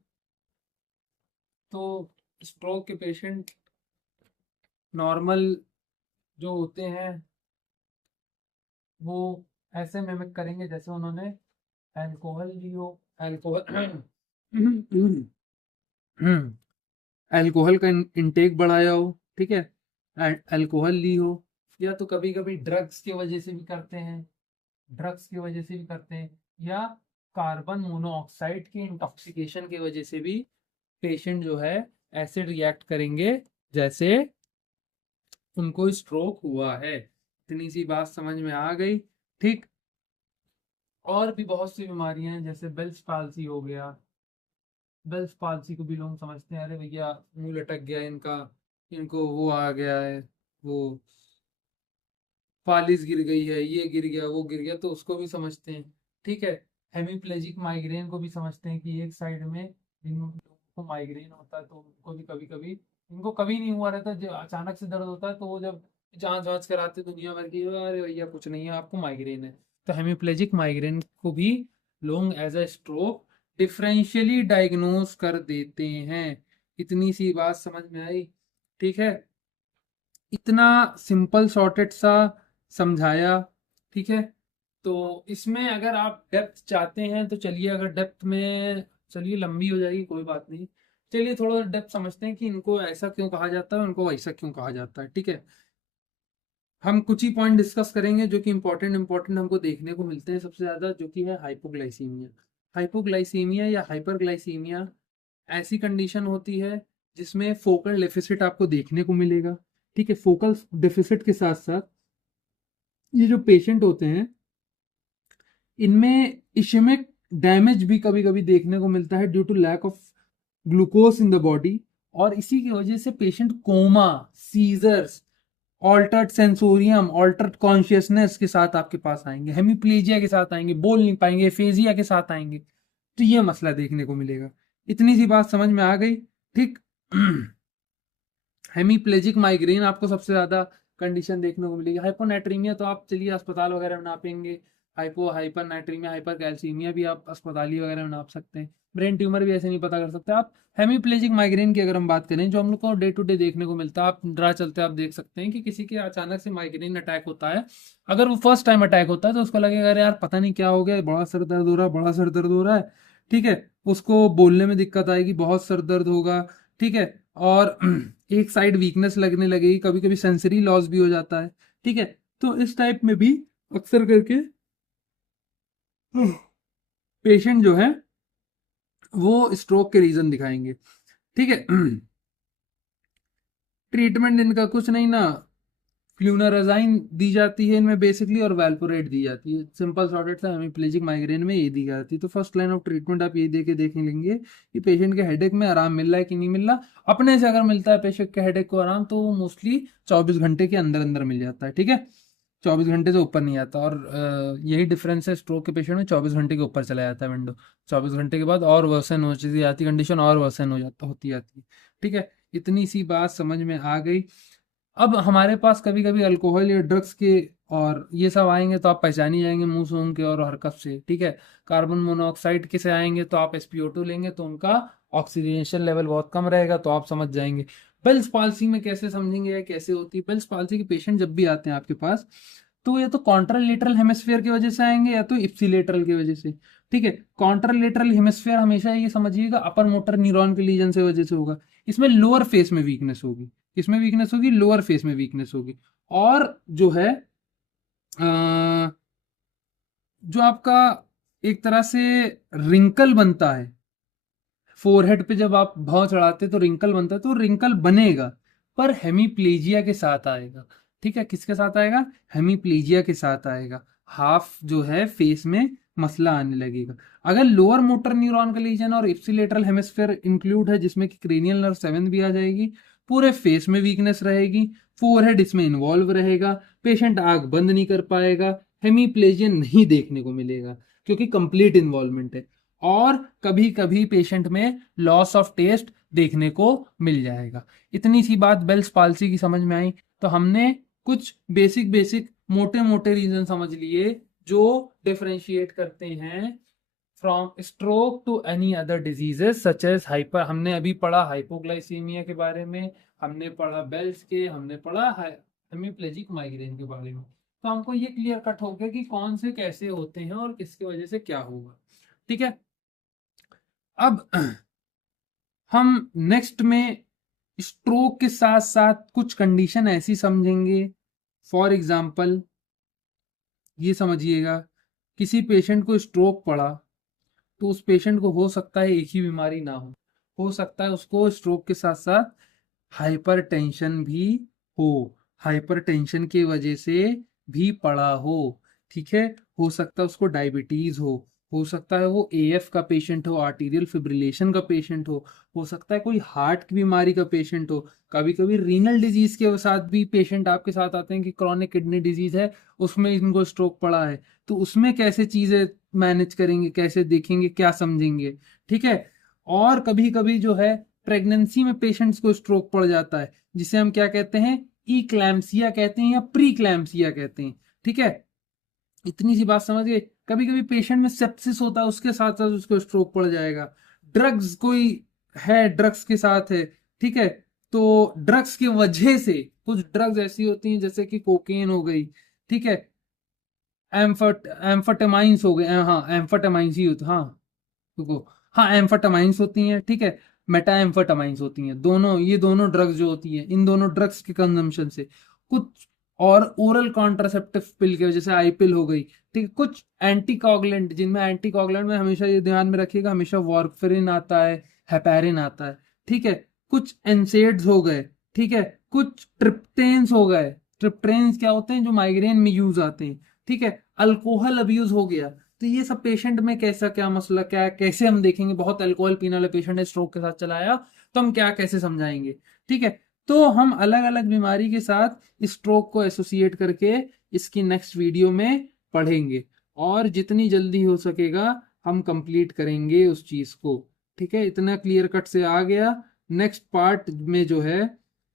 तो स्ट्रोक के पेशेंट नॉर्मल जो होते हैं वो ऐसे मिमिक करेंगे जैसे उन्होंने अल्कोहल ली हो, अल्कोहल अल्कोहल का इनटेक बढ़ाया हो, ठीक है, अल्कोहल ली हो, या तो कभी कभी ड्रग्स की वजह से भी करते हैं, ड्रग्स की वजह से भी करते हैं, या कार्बन मोनोऑक्साइड की इंटॉक्सिकेशन की वजह से भी पेशेंट जो है ऐसे रिएक्ट करेंगे जैसे उनको स्ट्रोक हुआ है। इतनी सी बात समझ में आ गई, ठीक। और भी बहुत सी बीमारियां हैं जैसे बेल्स पाल्सी हो गया। बेल्स पाल्सी को भी लोग समझते हैं अरे भैया मुंह लटक गया इनका, इनको वो आ गया है, वो फालिस गिर गई है, ये गिर गया, वो गिर गया, तो उसको भी समझते हैं, ठीक है। हेमीप्लेजिक माइग्रेन को भी समझते हैं कि एक साइड में जिन लोगों को माइग्रेन होता है तो उनको भी कभी कभी, इनको कभी नहीं हुआ रहता, जब अचानक से दर्द होता है तो वो जब जांच वांच कराते दुनिया भर की, अरे भैया कुछ नहीं है आपको माइग्रेन है। तो हेमीप्लेजिक माइग्रेन को भी लोग as a stroke differentially diagnose कर देते हैं। इतनी सी बात समझ में आई, ठीक है। इतना सिंपल सॉर्टेड सा समझाया, ठीक है। तो इसमें अगर आप डेप्थ चाहते हैं तो चलिए, अगर डेप्थ में, चलिए लंबी हो जाएगी कोई बात नहीं, चलिए थोड़ा डेप्थ समझते हैं कि इनको ऐसा क्यों कहा जाता है, उनको वैसा क्यों कहा जाता है, ठीक है। हम कुछ ही पॉइंट डिस्कस करेंगे जो कि इंपॉर्टेंट इंपॉर्टेंट हमको देखने को मिलते हैं सबसे ज्यादा, जो कि है हाइपोग्लाइसीमिया। हाइपोग्लाइसीमिया या हाइपरग्लाइसीमिया ऐसी कंडीशन होती है जिसमें फोकल डेफिसिट आपको देखने को मिलेगा, ठीक है। फोकल डेफिसिट के साथ साथ ये जो पेशेंट होते हैं इनमें इशेमिक डैमेज भी कभी कभी देखने को मिलता है due to lack of glucose in the body, और इसी की वजह से patient coma, seizures, altered sensorium, altered consciousness के साथ आपके पास आएंगे, हेमीप्लेजिया के साथ आएंगे, बोल नहीं पाएंगे, फेजिया के साथ आएंगे। तो ये मसला देखने को मिलेगा। इतनी सी बात समझ में आ गई, ठीक। हेमीप्लेजिक माइग्रेन आपको सबसे ज्यादा कंडीशन देखने को मिलेगी। हाइपोनाइट्रीमिया तो आप चलिए अस्पताल वगैरह में नापेंगे, हाइपरनाइट्रीमिया, हाइपर कैल्सीमिया भी आप अस्पताली वगैरह में नाप सकते हैं। ब्रेन ट्यूमर भी ऐसे नहीं पता कर सकते आप। हेमीप्लेजिक माइग्रेन की अगर हम बात करें जो हम लोग को डे टू डे देखने को मिलता है, आप ड्रा चलते आप देख सकते हैं कि किसी के अचानक से माइग्रेन अटैक होता है। अगर वो फर्स्ट टाइम अटैक होता है तो उसको लगेगा अरे यार पता नहीं क्या हो गया, बड़ा सर दर्द हो रहा है, बड़ा सर दर्द हो रहा है, ठीक है। उसको बोलने में दिक्कत आएगी, बहुत सर दर्द होगा, ठीक है। और एक साइड वीकनेस लगने लगेगी, कभी कभी सेंसरी लॉस भी हो जाता है, ठीक है। तो इस टाइप में भी अक्सर करके पेशेंट जो है वो स्ट्रोक के रीजन दिखाएंगे, ठीक है। ट्रीटमेंट इनका कुछ नहीं ना, फ्लूनाराजाइन दी जाती है इनमें बेसिकली, और वैल्पोरेट दी जाती है। सिंपल सॉर्टेड सा हेमीप्लेजिक माइग्रेन में ये दी जाती है। तो फर्स्ट लाइन ऑफ ट्रीटमेंट आप ये दे के देख लेंगे कि पेशेंट के हेडेक में आराम मिल रहा है कि नहीं मिल रहा। अपने से अगर मिलता है पेशेंट के हेडेक को आराम तो वो मोस्टली 24 घंटे के अंदर अंदर मिल जाता है, ठीक है। 24 घंटे से ऊपर नहीं आता, और यही डिफरेंस है, स्ट्रोक के पेशेंट में 24 घंटे के ऊपर चला जाता है विंडो। 24 घंटे के बाद और वर्सन हो जाती कंडीशन, और वर्सन हो जाता होती जाती है, ठीक है। इतनी सी बात समझ में आ गई। अब हमारे पास कभी कभी अल्कोहल या ड्रग्स के और ये सब आएंगे तो आप पहचान ही जाएंगे मुंह सूंघ के और हरकत से, ठीक है। कार्बन मोनोऑक्साइड के से आएंगे तो आप SpO2 लेंगे तो उनका ऑक्सीजनेशन लेवल बहुत कम रहेगा, तो आप समझ जाएंगे। बेल्स पाल्सी में कैसे समझेंगे या कैसे होती है बेल्स पाल्सी के पेशेंट जब भी आते हैं आपके पास, तो या तो कॉन्ट्रालेटरल हेमिस्फीयर की वजह से आएंगे या तो इप्सिलेटरल की वजह से, ठीक है। कॉन्ट्रालेटरल हेमिस्फीयर हमेशा ये समझिएगा अपर मोटर न्यूरॉन के लीजन से वजह से होगा। इसमें लोअर फेस में वीकनेस होगी, किसमें वीकनेस होगी, लोअर फेस में वीकनेस होगी। और जो है जो आपका एक तरह से रिंकल बनता है फोरहेड पे, जब आप भाव चढ़ाते तो रिंकल बनता है, तो रिंकल बनेगा पर हेमीप्लेजिया के साथ आएगा, ठीक है। किसके साथ आएगा, हेमीप्लेजिया के साथ आएगा। हाफ जो है फेस में मसला आने लगेगा। अगर लोअर मोटर न्यूरॉन का लीजन और इप्सिलेटरल हेमिस्फीयर इंक्लूड है जिसमें कि क्रेनियल नर्व 7 भी आ जाएगी, पूरे फेस में वीकनेस रहेगी, फोरहेड इसमें इन्वॉल्व रहेगा, पेशेंट आंख बंद नहीं कर पाएगा, हेमीप्लेजिया नहीं देखने को मिलेगा क्योंकि कंप्लीट इन्वॉल्वमेंट है। और कभी कभी पेशेंट में लॉस ऑफ टेस्ट देखने को मिल जाएगा। इतनी सी बात बेल्स पाल्सी की समझ में आई। तो हमने कुछ बेसिक बेसिक मोटे मोटे रीजन समझ लिए जो डिफरेंशिएट करते हैं from stroke to any other diseases such as hyper, हमने अभी पढ़ा हाइपोग्लाइसीमिया के बारे में, हमने पढ़ा बेल्स के, हमने पढ़ा हेमिप्लेजिक माइग्रेन के बारे में। तो हमको ये क्लियर कट हो गया कि कौन से कैसे होते हैं और किसकी वजह से क्या होगा। ठीक है, अब हम नेक्स्ट में स्ट्रोक के साथ साथ कुछ कंडीशन ऐसी समझेंगे। फॉर एग्जाम्पल ये समझिएगा, किसी पेशेंट को स्ट्रोक पड़ा तो उस पेशेंट को हो सकता है एक ही बीमारी ना हो सकता है उसको स्ट्रोक के साथ साथ हाइपरटेंशन भी हो, हाइपरटेंशन की वजह से भी पड़ा हो। ठीक है, हो सकता है उसको डायबिटीज हो सकता है वो एएफ का पेशेंट हो, आर्टीरियल फिब्रिलेशन का पेशेंट हो सकता है कोई हार्ट की बीमारी का पेशेंट हो, कभी कभी रीनल डिजीज के साथ भी पेशेंट आपके साथ आते हैं कि क्रॉनिक किडनी डिजीज है, उसमें इनको स्ट्रोक पड़ा है, तो उसमें कैसे चीजें मैनेज करेंगे, कैसे देखेंगे, क्या समझेंगे। ठीक है, और कभी कभी जो है प्रेगनेंसी में पेशेंट्स को स्ट्रोक पड़ जाता है, जिसे हम क्या कहते हैं, ई क्लैम्सिया कहते हैं या प्री क्लैम्सिया कहते हैं। ठीक है, इतनी सी बात समझ गए। कभी कभी पेशेंट में सेप्सिस होता है, उसके साथ साथ उसको स्ट्रोक पड़ जाएगा। ड्रग्स कोई है, ड्रग्स के साथ है, ठीक है, तो ड्रग्स की वजह से कुछ ड्रग्स ऐसी होती हैं जैसे कि कोकेन हो गई, ठीक है, एम्फेटामाइंस हो गए, हाँ एम्फेटामाइंस ही होता, हाँ रुको, हाँ एम्फेटामाइंस होती हैं, ठीक है, मेटा एम्फेटामाइंस होती हैं, दोनों ये दोनों ड्रग्स जो होती हैं, इन दोनों ड्रग्स के कंजम्पशन से कुछ, और ओरल कॉन्ट्रासेप्टिव पिल की वजह से आई पिल हो गई, ठीक है, कुछ एंटीकॉगुलेंट, जिनमें एंटीकॉगुलेंट में हमेशा ये ध्यान में रखिएगा, हमेशा वार्फरिन आता है, हेपेरिन आता है, ठीक है, कुछ एनसेड्स हो गए, ठीक है, कुछ ट्रिप्टेन्स हो गए, ट्रिप्टेन्स क्या होते हैं जो माइग्रेन में यूज आते हैं, ठीक है, अल्कोहल अब्यूज हो गया। तो ये सब पेशेंट में कैसा क्या मसला, क्या कैसे हम देखेंगे, बहुत अल्कोहल पीने वाला पेशेंट है, स्ट्रोक के साथ चलाया, तो हम क्या कैसे समझाएंगे। ठीक है, तो हम अलग अलग बीमारी के साथ स्ट्रोक को एसोसिएट करके इसकी नेक्स्ट वीडियो में पढ़ेंगे, और जितनी जल्दी हो सकेगा हम कंप्लीट करेंगे उस चीज को। ठीक है, इतना क्लियर कट से आ गया। नेक्स्ट पार्ट में जो है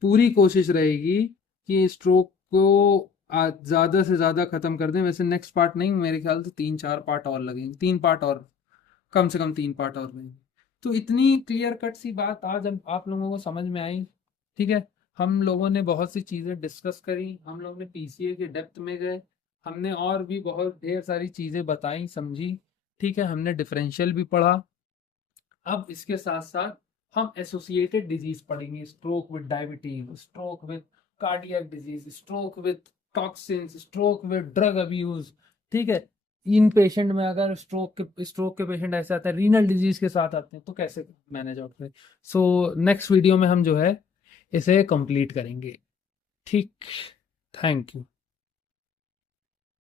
पूरी कोशिश रहेगी कि स्ट्रोक को ज्यादा से ज्यादा खत्म कर दें। वैसे नेक्स्ट पार्ट नहीं, मेरे ख्याल से 3-4 पार्ट और लगेंगे, 3 पार्ट और, कम से कम 3 पार्ट और लगेंगे। तो इतनी क्लियर कट सी बात आज आप लोगों को समझ में आई। ठीक है, हम लोगों ने बहुत सी चीजें डिस्कस करी, हम लोगों ने पीसीए के डेप्थ में गए, हमने और भी बहुत ढेर सारी चीजें बताई समझी। ठीक है, हमने डिफरेंशियल भी पढ़ा। अब इसके साथ साथ हम एसोसिएटेड डिजीज पढ़ेंगे, stroke with diabetes, stroke with cardiac disease, stroke with toxins, stroke with drug abuse. ठीक है, इन पेशेंट में अगर स्ट्रोक के पेशेंट ऐसे आते हैं, रीनल डिजीज के साथ आते हैं, तो कैसे मैनेज आउट करें। सो नेक्स्ट वीडियो में हम जो है इसे कंप्लीट करेंगे। ठीक, थैंक यू।